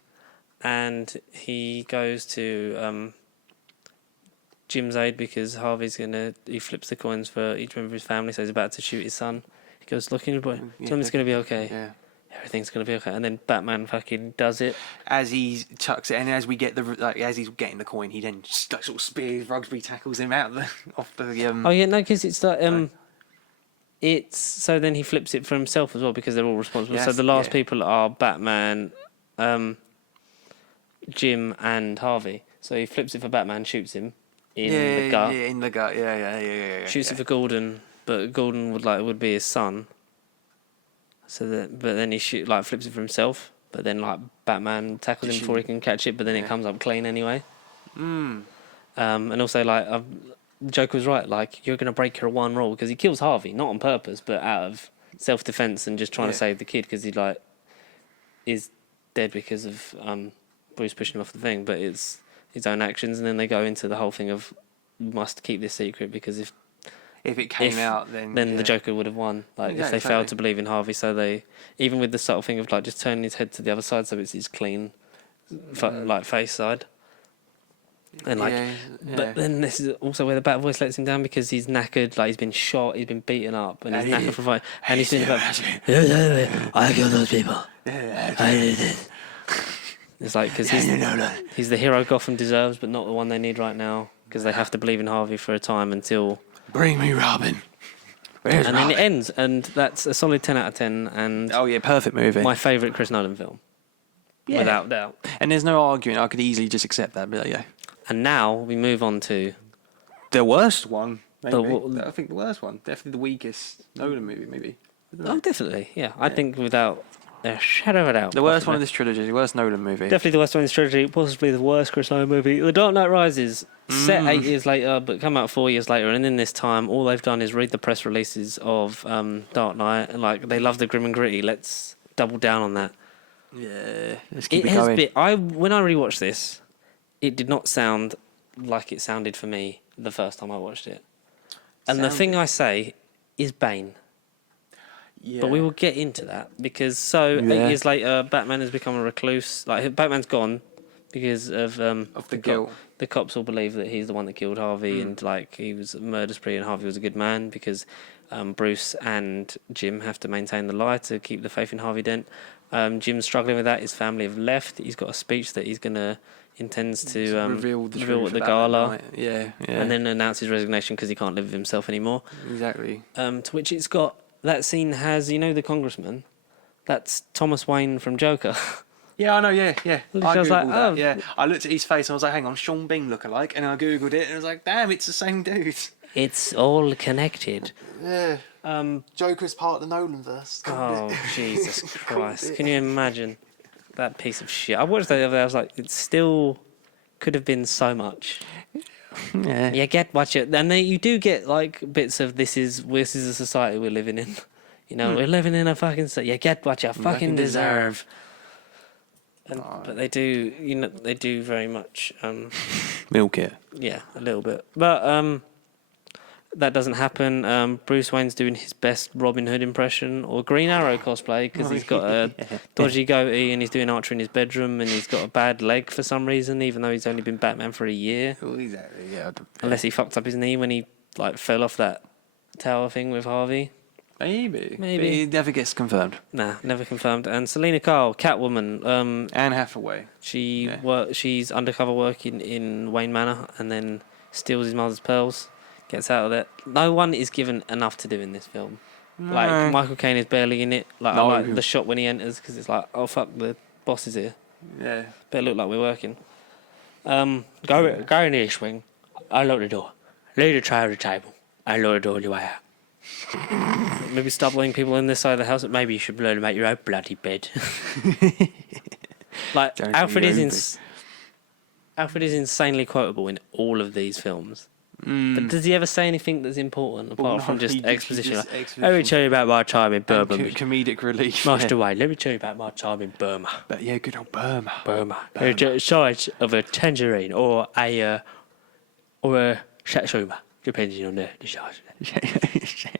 and he goes to Jim's aid because he flips the coins for each member of his family, so he's about to shoot his son. He goes, look in your boy, tell him it's going to be okay. Yeah. everything's gonna be okay. And then Batman fucking does it. As he chucks it, and as we get as he's getting the coin, he then just sort of spears, rugby tackles him out off the. Oh yeah, no, because it's like it's so then he flips it for himself as well because they're all responsible. Yes, so the last yeah. people are Batman, Jim, and Harvey. So he flips it for Batman, shoots him in the gut. Yeah, in the gut. Yeah. Shoots it for Gordon, but Gordon would be his son. So that, but then he flips it for himself. But then Batman tackles him before he can catch it. But then it comes up clean anyway. And also the Joker was right. Like, you're gonna break your one rule because he kills Harvey not on purpose, but out of self-defense and just trying to save the kid because he is dead because of Bruce pushing him off the thing. But it's his own actions, and then they go into the whole thing of must keep this secret because if it came out, then the Joker would have won. Like if they failed to believe in Harvey, so they even with the subtle thing of just turning his head to the other side, so it's his clean, face side. And but then this is also where the Bat voice lets him down because he's knackered, he's been shot, he's been beaten up, and he's knackered from fight, and he's doing I killed those people. I did it. It's because he's the hero Gotham deserves, but not the one they need right now because they have to believe in Harvey for a time until. Bring me Robin. Where's Robin? Then it ends, and that's a solid 10 out of 10. And perfect movie. My favourite Chris Nolan film, without doubt. And there's no arguing. I could easily just accept that. But yeah. And now we move on to the worst one. Maybe. I think the worst one. Definitely the weakest Nolan movie. Maybe. Oh, definitely. Yeah, I think without a shadow of a doubt. The worst one of this trilogy. The worst Nolan movie. Definitely the worst one in this trilogy. Possibly the worst Chris Nolan movie. The Dark Knight Rises. Set 8 years later, but come out 4 years later, and in this time, all they've done is read the press releases of Dark Knight, and they love the grim and gritty. Let's double down on that. Yeah, let's keep it going. When I rewatched this, it did not sound like it sounded for me the first time I watched it. And the thing I say is Bane. Yeah. But we will get into that because 8 years later, Batman has become a recluse. Batman's gone because of the guilt. The cops all believe that he's the one that killed Harvey, and he was a murder spree, and Harvey was a good man because Bruce and Jim have to maintain the lie to keep the faith in Harvey Dent. Jim's struggling with that. His family have left. He's got a speech that intends to reveal at the gala. Yeah. And then announce his resignation because he can't live with himself anymore. Exactly. To which it's got that scene has the congressman. That's Thomas Wayne from Joker. Yeah, I know, yeah. I was like, that, yeah. I looked at his face and I was like, hang on, Sean Bean lookalike, and I Googled it and I was like, damn, it's the same dude. It's all connected. Yeah. Joker's part of the Nolanverse. Oh, Jesus Christ. Can you imagine that piece of shit? I watched that the other day, I was like, it still could have been so much. Yeah. You get what you... And then you do get, bits of this is a society we're living in. We're living in a fucking... You get what you fucking deserve. But they do, they do very much milk it. Yeah, a little bit. But that doesn't happen. Bruce Wayne's doing his best Robin Hood impression or Green Arrow cosplay because he's got a dodgy goatee and he's doing archery in his bedroom and he's got a bad leg for some reason, even though he's only been Batman for a year. Oh, exactly. Yeah. Unless he fucked up his knee when he fell off that tower thing with Harvey. Maybe. But it never gets confirmed. Nah, never confirmed. And Selena Kyle, Catwoman. Anne Hathaway. She's undercover working in Wayne Manor and then steals his mother's pearls. Gets out of it. No one is given enough to do in this film. No. Michael Caine is barely in it. I like the shot when he enters because it's oh fuck, the boss is here. Yeah. Better look like we're working. Go in the swing. I lock the door. Leave the tray on the table. I lock the door on your way out. Maybe stop letting people in this side of the house. Maybe you should learn to make your own bloody bed. Alfred is insanely quotable in all of these films. But does he ever say anything that's important apart from just exposition? Let me tell you about my time in Burma. Comedic relief. Master Wayne, let me tell you about my time in Burma. But yeah, good old Burma. The size of a tangerine or a satsuma, depending on the size.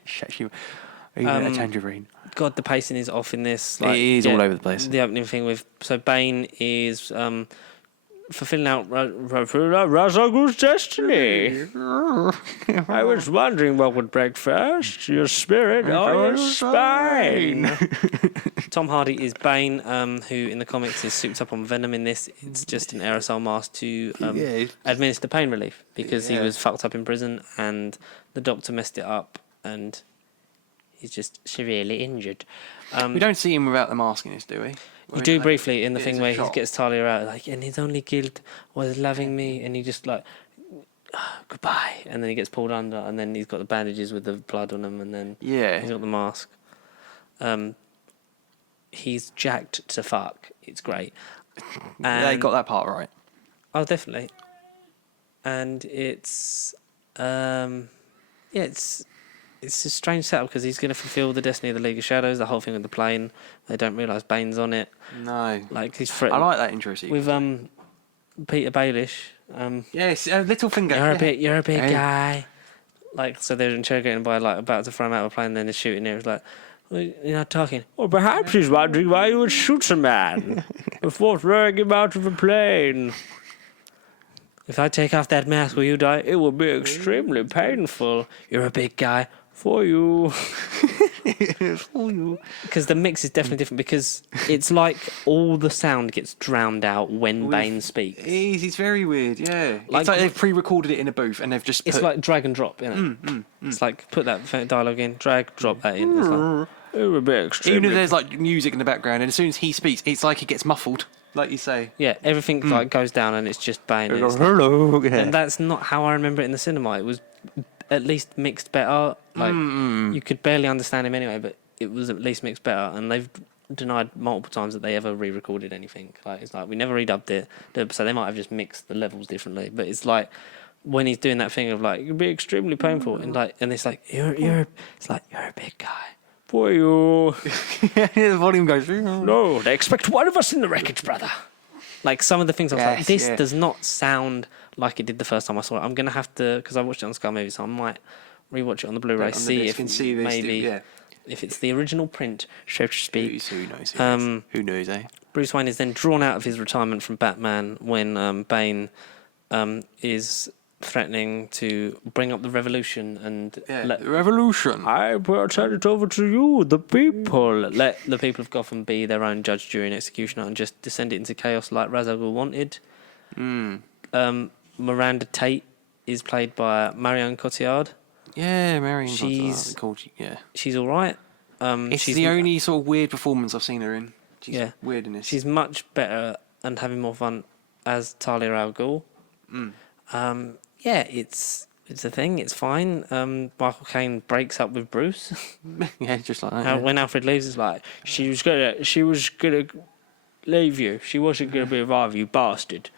Satsuma. A tangerine. God, the pacing is off in this. It is all over the place. The opening thing Bane is fulfilling out Ra's al Ghul's destiny. I was wondering what would break first, your spirit or your spine. Tom Hardy is Bane, who in the comics is souped up on venom. In this, it's just an aerosol mask to administer pain relief because he was fucked up in prison and the doctor messed it up and he's just severely injured. We don't see him without the mask in this, do we? You do briefly in the thing where he shot. gets Talia out, like, and his only guilt was loving me, and he just like, goodbye, and then he gets pulled under, and then he's got the bandages with the blood on him, and then he's got the mask. He's jacked to fuck. It's great. They got that part right. Oh, definitely. And it's it's a strange setup because he's going to fulfill the destiny of the League of Shadows. The whole thing with the plane, they don't realise Bane's on it. No, like he's I like that intro sequence with Peter Baelish. Yes, Littlefinger. You're a big guy. Like, so they're interrogating him by like about to throw him out of a plane, and then they're shooting him. It's like, well, you're not talking. Or perhaps he's wondering why you would shoot a man before throwing him out of a plane. If I take off that mask, will you die? It will be extremely painful. You're a big guy. For you. For you. Because the mix is definitely different because it's like all the sound gets drowned out when Bane speaks. It's very weird, yeah. It's like they've pre-recorded it in a booth and they've just It's like drag and drop, isn't it? It's like put that dialogue in, drag, drop that in. It's like, it would be extremely... Even if there's like music in the background and as soon as he speaks, it's like it gets muffled, like you say. Yeah, everything like goes down and it's just Bane. It goes, hello. Yeah. And that's not how I remember it in the cinema. It was at least mixed better. Like you could barely understand him anyway, but it was at least mixed better. And they've denied multiple times that they ever re-recorded anything. Like it's like we never redubbed it, so they might have just mixed the levels differently. But it's like when he's doing that thing of like it'd be extremely painful, and it's like it's like you're a big guy. For you. The volume goes. No, they expect one of us in the wreckage, brother. Like some of the things I was like, this does not sound like it did the first time I saw it. I'm gonna have to because I watched it on Sky Movie, so I might rewatch it on the Blu-ray, see if if it's the original print, so to speak. Who knows? Who knows? Bruce Wayne is then drawn out of his retirement from Batman when Bane is threatening to bring up the revolution and the revolution. I will turn it over to you, the people. Let the people of Gotham be their own judge, jury, and executioner, and just descend it into chaos like Ra's al Ghul wanted. Miranda Tate is played by Marion Cotillard. Yeah, Marion Cotillard. She's all right. It's the only sort of weird performance I've seen her in. She's weird in this. She's much better and having more fun as Talia al Ghul. It's a thing. It's fine. Michael Caine breaks up with Bruce. Yeah, just like that. When Alfred leaves, it's like she was gonna leave you. She wasn't gonna revive you, bastard.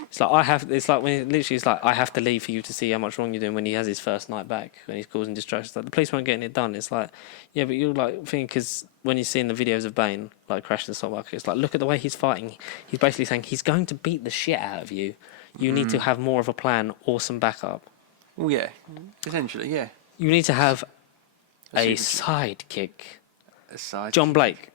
It's like I have to leave for you to see how much wrong you're doing. When he has his first night back, when he's causing distractions, like the police weren't getting it done. It's like, yeah, but you're like thinking because when you're seeing the videos of Bane like crashing the stock market, it's like look at the way he's fighting. He's basically saying he's going to beat the shit out of you. You need to have more of a plan or some backup. Well, yeah, essentially, yeah. You need to have a sidekick. John Blake.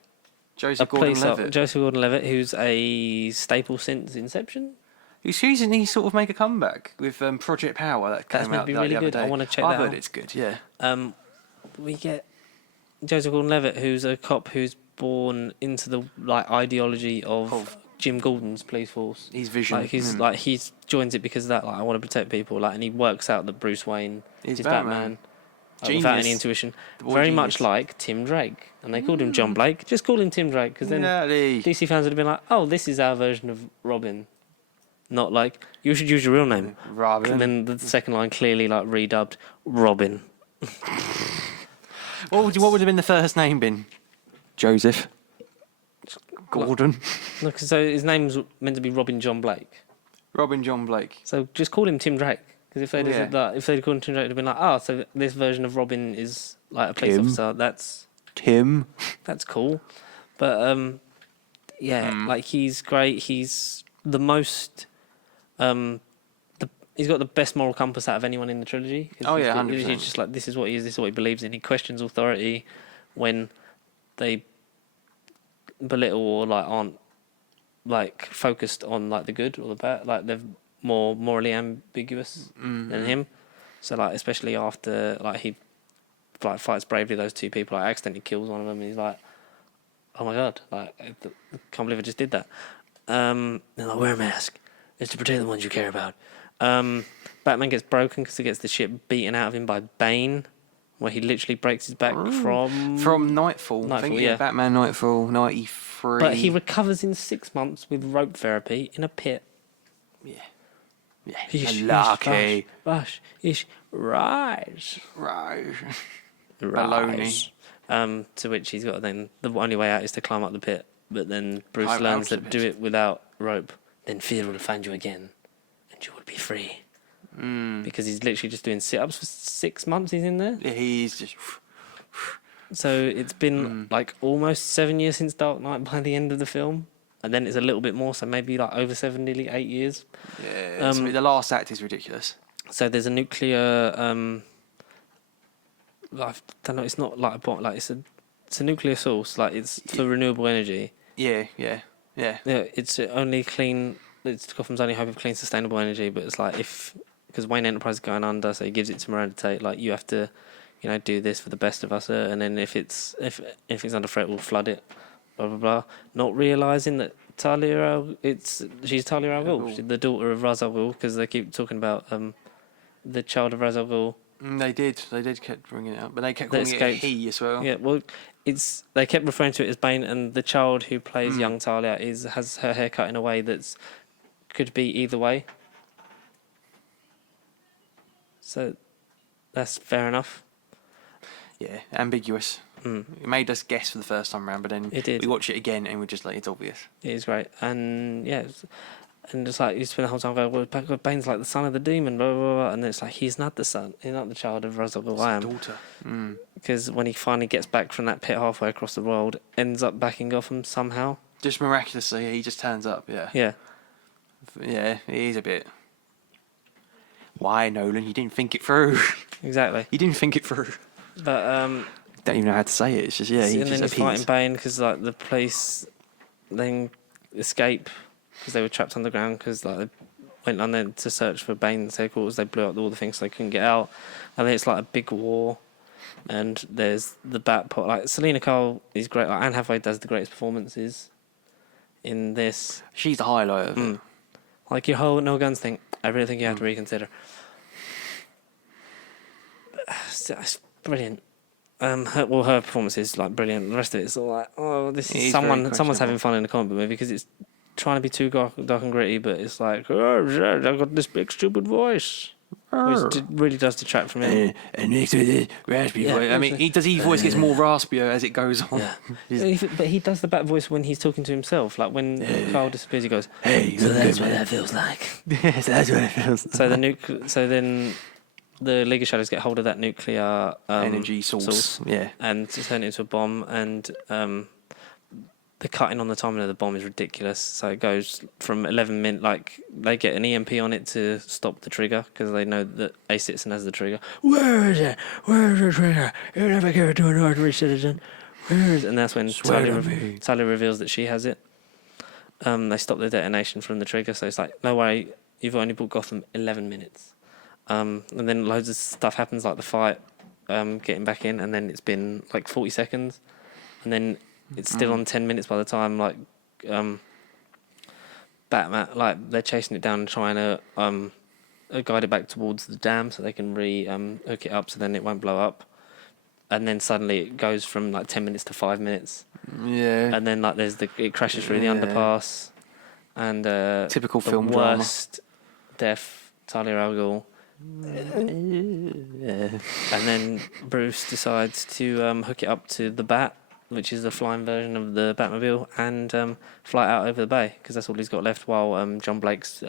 Joseph Gordon-Levitt, who's a staple since Inception. Who's he sort of make a comeback with Project Power that came out be really the other good. day. I want to check that out. I've heard it's good, yeah. We get Joseph Gordon-Levitt, who's a cop who's born into the ideology of Jim Gordon's police force. He's vision. He joins it because of that. Like, I want to protect people. And he works out that Bruce Wayne is Batman. Without any intuition. Very much like Tim Drake. And they called him John Blake. Just call him Tim Drake, because then DC fans would have been like, oh, this is our version of Robin. Not like, you should use your real name. Robin. And then the second line clearly redubbed Robin. What would have been the first name been? Joseph. Gordon. Look, so his name's meant to be Robin John Blake. Robin John Blake. So just call him Tim Drake. Because if they'd called him Tim Drake, they'd have been like, oh, so this version of Robin is like a police officer. That's Tim. That's cool. But he's great. He's the most. He's got the best moral compass out of anyone in the trilogy. 100%. He's just like, this is what he is. This is what he believes in. He questions authority when they belittle or aren't like focused on like the good or the bad. Like they're more morally ambiguous than him. So like especially after like he like fights bravely those two people, like accidentally kills one of them, and he's like, oh my god, like I can't believe I just did that. And like, wear a mask. It's to protect the ones you care about. Batman gets broken because he gets the shit beaten out of him by Bane, where he literally breaks his back From Nightfall. I think, yeah. Batman Nightfall 93. But he recovers in 6 months with rope therapy in a pit. Yeah. Ish, Lucky. Rush, ish, rise. Right. Rise. To which he's got then the only way out is to climb up the pit. But then Bruce Climb learns out the that do it without rope, then fear will find you again, and you will be free. Because he's literally just doing sit-ups for 6 months. He's in there. Yeah, he's just. So it's been like almost 7 years since Dark Knight by the end of the film, and then it's a little bit more, so maybe like over 7, nearly 8 years. Yeah. The last act is ridiculous. So there's a nuclear. I don't know. It's not like a bomb. Like it's a nuclear source. Like it's for renewable energy. Yeah. Yeah, it's only clean. It's Gotham's only hope of clean, sustainable energy. But it's like because Wayne Enterprise is going under, so he gives it to Miranda Tate. Like you have to, do this for the best of us, and then if it's under threat, we'll flood it. Blah blah blah. Not realizing that she's Talia al Ghul, she's the daughter of Ra's al Ghul, because they keep talking about the child of Ra's al Ghul. They did kept bringing it up, but they kept calling it he as well. Yeah, well, they kept referring to it as Bane, and the child who plays young Talia has her hair cut in a way that's could be either way. So that's fair enough. Yeah, ambiguous. It made us guess for the first time around, but then we watch it again and we're just like, it's obvious. It is great, and yeah. And it's like you spend the whole time going, well, Bane's like the son of the demon, blah, blah, blah. And it's like, he's not the son. He's not the child of Ra's al Ghul. I am. Daughter. Because when he finally gets back from that pit halfway across the world, ends up back in Gotham somehow. Just miraculously, he just turns up, yeah. Yeah. Yeah, he is a bit... Why, Nolan? You didn't think it through. Exactly. You didn't think it through. But, don't even know how to say it. It's just, he just appears. And then he's fighting Bane because, like, the police then escape... because they were trapped underground because like they went on there to search for Bane's headquarters. They blew up all the things so they couldn't get out, and then it's like a big war. And there's the Bat pot. Like Selena Kyle is great. Like Anne Hathaway does the greatest performances in this. She's the highlight of it. Like your whole no guns thing. I really think you have to reconsider. It's brilliant. Her performance is like brilliant. The rest of it's all like, oh, this is someone's having fun in a comic book movie because it's trying to be too dark and gritty, but it's like, oh, I got this big stupid voice, which really does detract from it. And next with the raspy voice. I mean, his voice gets more raspier as it goes on. Yeah. But he does the Bat voice when he's talking to himself. Like when Carl disappears, he goes, "Hey, so that's what that feels like." Yes, that's what it feels like. So then the League of Shadows get hold of that nuclear energy source, and turn it into a bomb, and the cutting on the timing of the bomb is ridiculous. So it goes from 11 minutes, like they get an EMP on it to stop the trigger because they know that a citizen has the trigger. Where is it? Where is the trigger? You never give it to an ordinary citizen. Where is it? And that's when Talia reveals that she has it. They stop the detonation from the trigger, so it's like, no way, you've only bought Gotham 11 minutes. And then loads of stuff happens, like the fight, getting back in, and then it's been like 40 seconds, and then it's still on 10 minutes by the time like Batman, like they're chasing it down and trying to guide it back towards the dam so they can hook it up so then it won't blow up. And then suddenly it goes from like 10 minutes to 5 minutes. Yeah. And then like it crashes through the underpass, and typical the film worst death, Talia al Ghul. And then Bruce decides to hook it up to the Bat, which is the flying version of the Batmobile, and fly out over the bay because that's all he's got left while John Blake's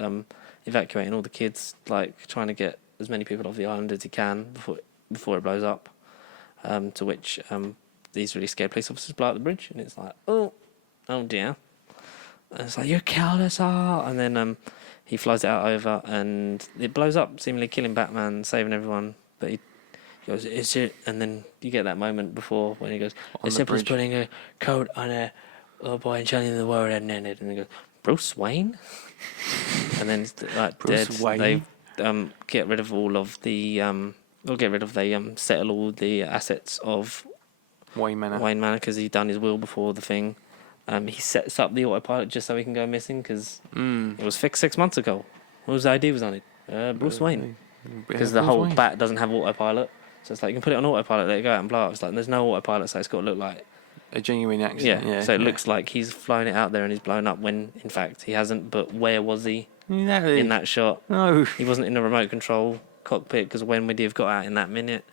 evacuating all the kids, like trying to get as many people off the island as he can before it blows up. To which these really scared police officers blow up the bridge, and it's like, oh dear. And it's like, you killed us all. And then he flies it out over, and it blows up, seemingly killing Batman, saving everyone. But he goes, is it? And then you get that moment before when he goes, as simple as putting a coat on a little boy and telling him the world hadn't ended. And he goes, Bruce Wayne? And then like Bruce dead. Wayne. They get rid of all of the settle all the assets of Wayne Manor. Wayne Manor because he'd done his will before the thing. He sets up the autopilot just so he can go missing because it was fixed 6 months ago. What was the idea was on it? Bruce Wayne. Because the whole bat doesn't have autopilot. So it's like you can put it on autopilot, let it go out and blow up. It's like there's no autopilot, so it's got to look like a genuine accident. Yeah. So it looks like he's flown it out there and he's blown up when in fact he hasn't. But where was he Exactly. in that shot? No. He wasn't in the remote control cockpit because when would he have got out in that minute?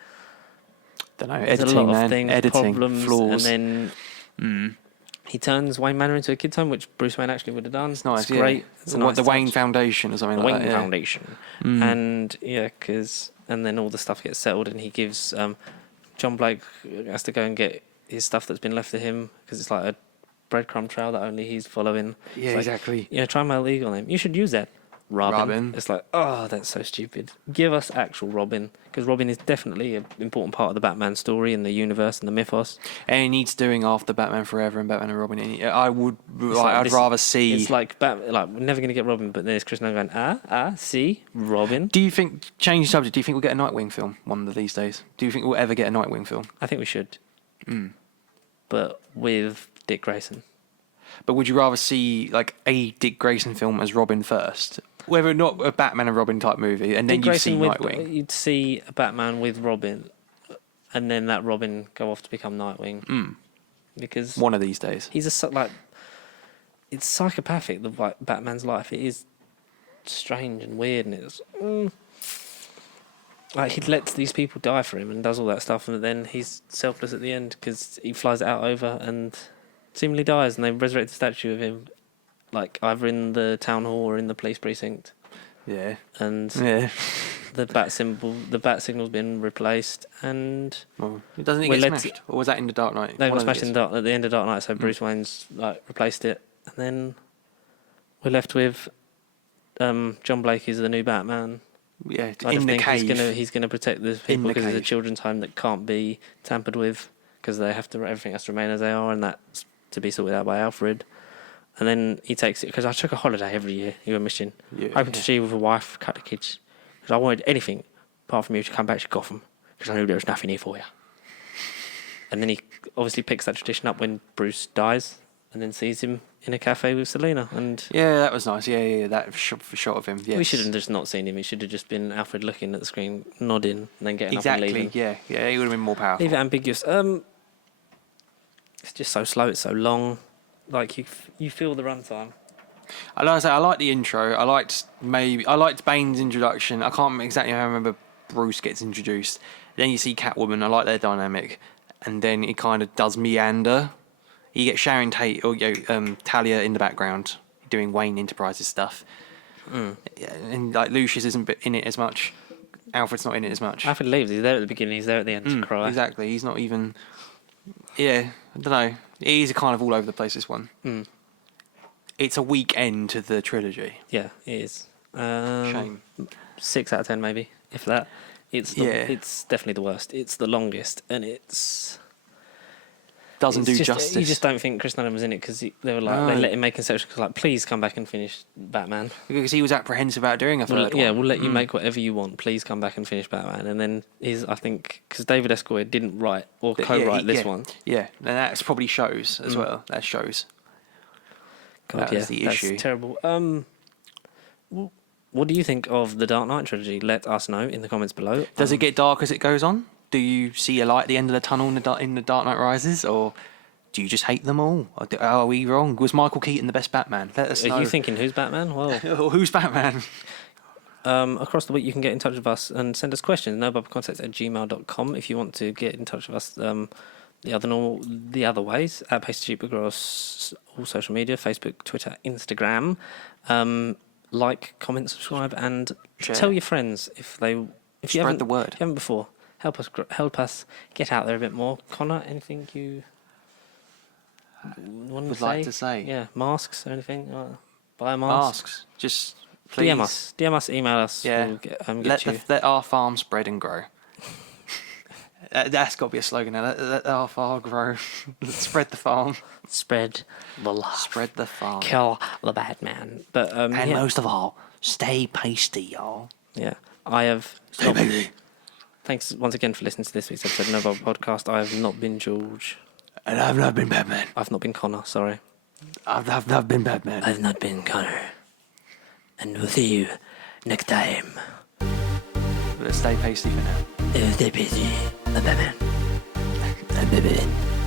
Don't know. There's Editing, a lot man. of things, Editing, problems, flaws. and then he turns Wayne Manor into a kid's home, which Bruce Wayne actually would have done. It's nice. It's great. It's a nice the Wayne touch. Foundation or something The like Wayne that. Foundation, and and then all the stuff gets settled, and he gives John Blake has to go and get his stuff that's been left to him because it's like a breadcrumb trail that only he's following. Yeah, It's like, exactly. try my legal name. You should use that. Robin. It's like, oh, that's so stupid. Give us actual Robin, because Robin is definitely an important part of the Batman story and the universe and the mythos. And it needs doing after Batman Forever and Batman and Robin. It's I'd rather see. It's like we're never going to get Robin, but there's Chris Nolan going, see, Robin. Do you think, change the subject, do you think we'll get a Nightwing film one of these days? Do you think we'll ever get a Nightwing film? I think we should. But with Dick Grayson. But would you rather see like a Dick Grayson film as Robin first? Whether or not a Batman and Robin type movie, and then you see Nightwing. You'd see a Batman with Robin, and then that Robin go off to become Nightwing. Because one of these days. he's it's psychopathic, the Batman's life. It is strange and weird, and it's like he lets these people die for him and does all that stuff, and then he's selfless at the end because he flies it out over and seemingly dies, and they resurrect the statue of him, like either in the town hall or in the police precinct. Yeah. And the bat signal's been replaced, and Well, doesn't it get smashed? Or was that in the Dark Knight? they got smashed at the end of Dark Knight, so Bruce Wayne's like replaced it, and then we're left with John Blake is the new Batman. Yeah, I in the think cave. he's gonna protect the people the because it's a cave. children's home that can't be tampered with because everything has to remain as they are, and that's to be sorted out by Alfred. And then he takes it because I took a holiday every year. You were mission. Hoping to achieve with a wife, cut the kids. Because I wanted anything apart from you to come back to Gotham because I knew there was nothing here for you. And then he obviously picks that tradition up when Bruce dies, and then sees him in a cafe with Selena. And yeah, that was nice. Yeah, that shot of him. Yes. we should have just not seen him. It should have just been Alfred looking at the screen, nodding, and then getting up and leaving. Yeah, he would have been more powerful. Leave it ambiguous. It's just so slow. It's so long. Like you feel the runtime. I like the intro. I liked Bane's introduction. I can't exactly remember Bruce gets introduced. Then you see Catwoman. I like their dynamic, and then it kind of does meander. You get Sharon Tate or Talia in the background doing Wayne Enterprises stuff, and like Lucius isn't in it as much. Alfred's not in it as much. Alfred leaves. He's there at the beginning. He's there at the end to cry. Exactly. He's not even. Yeah, I don't know. He's kind of all over the place. This one. It's a weak end to the trilogy. Yeah, it is. Shame. 6 out of 10 maybe, if that. It's definitely the worst. It's the longest, and doesn't do justice. You just don't think Chris Nolan was in it because they were like they let him make concessions because like please come back and finish Batman. Because he was apprehensive about doing a third one. Yeah, we'll let you make whatever you want. Please come back and finish Batman. And then I think because David S. Goyer didn't write or co-write this one. Yeah, and that probably shows as well. That shows. God, that was the issue. That's terrible. What do you think of the Dark Knight trilogy? Let us know in the comments below. Does it get dark as it goes on? Do you see a light at the end of the tunnel in the Dark Knight Rises, or do you just hate them all? Or are we wrong? Was Michael Keaton the best Batman? Let us know. Are you thinking who's Batman? Well, who's Batman? Across the week, you can get in touch with us and send us questions. nobubcontacts@gmail.com if you want to get in touch with us. The other ways at Pasty Sheep across all social media: Facebook, Twitter, Instagram. Like, comment, subscribe, and share. Tell your friends if you spread the word. If you haven't before. Help us get out there a bit more. Connor, anything you would like to say? Yeah, masks or anything? Buy a mask. Masks. Just please. DM us, email us. Yeah. We'll get you. Let our farm spread and grow. That's got to be a slogan now. Let our farm grow. Spread the farm. Spread the love. Spread the farm. Kill the bad man. But And yeah. most of all, stay pasty, y'all. Yeah. I have. Stay pasty. Thanks once again for listening to this week's episode of No Bubble Podcast. I have not been George. And I've not been Batman. I've not been Connor, sorry. I've not been Batman. I've not been Connor. And we'll see you next time. But stay pasty for now. Stay busy. Batman. Batman.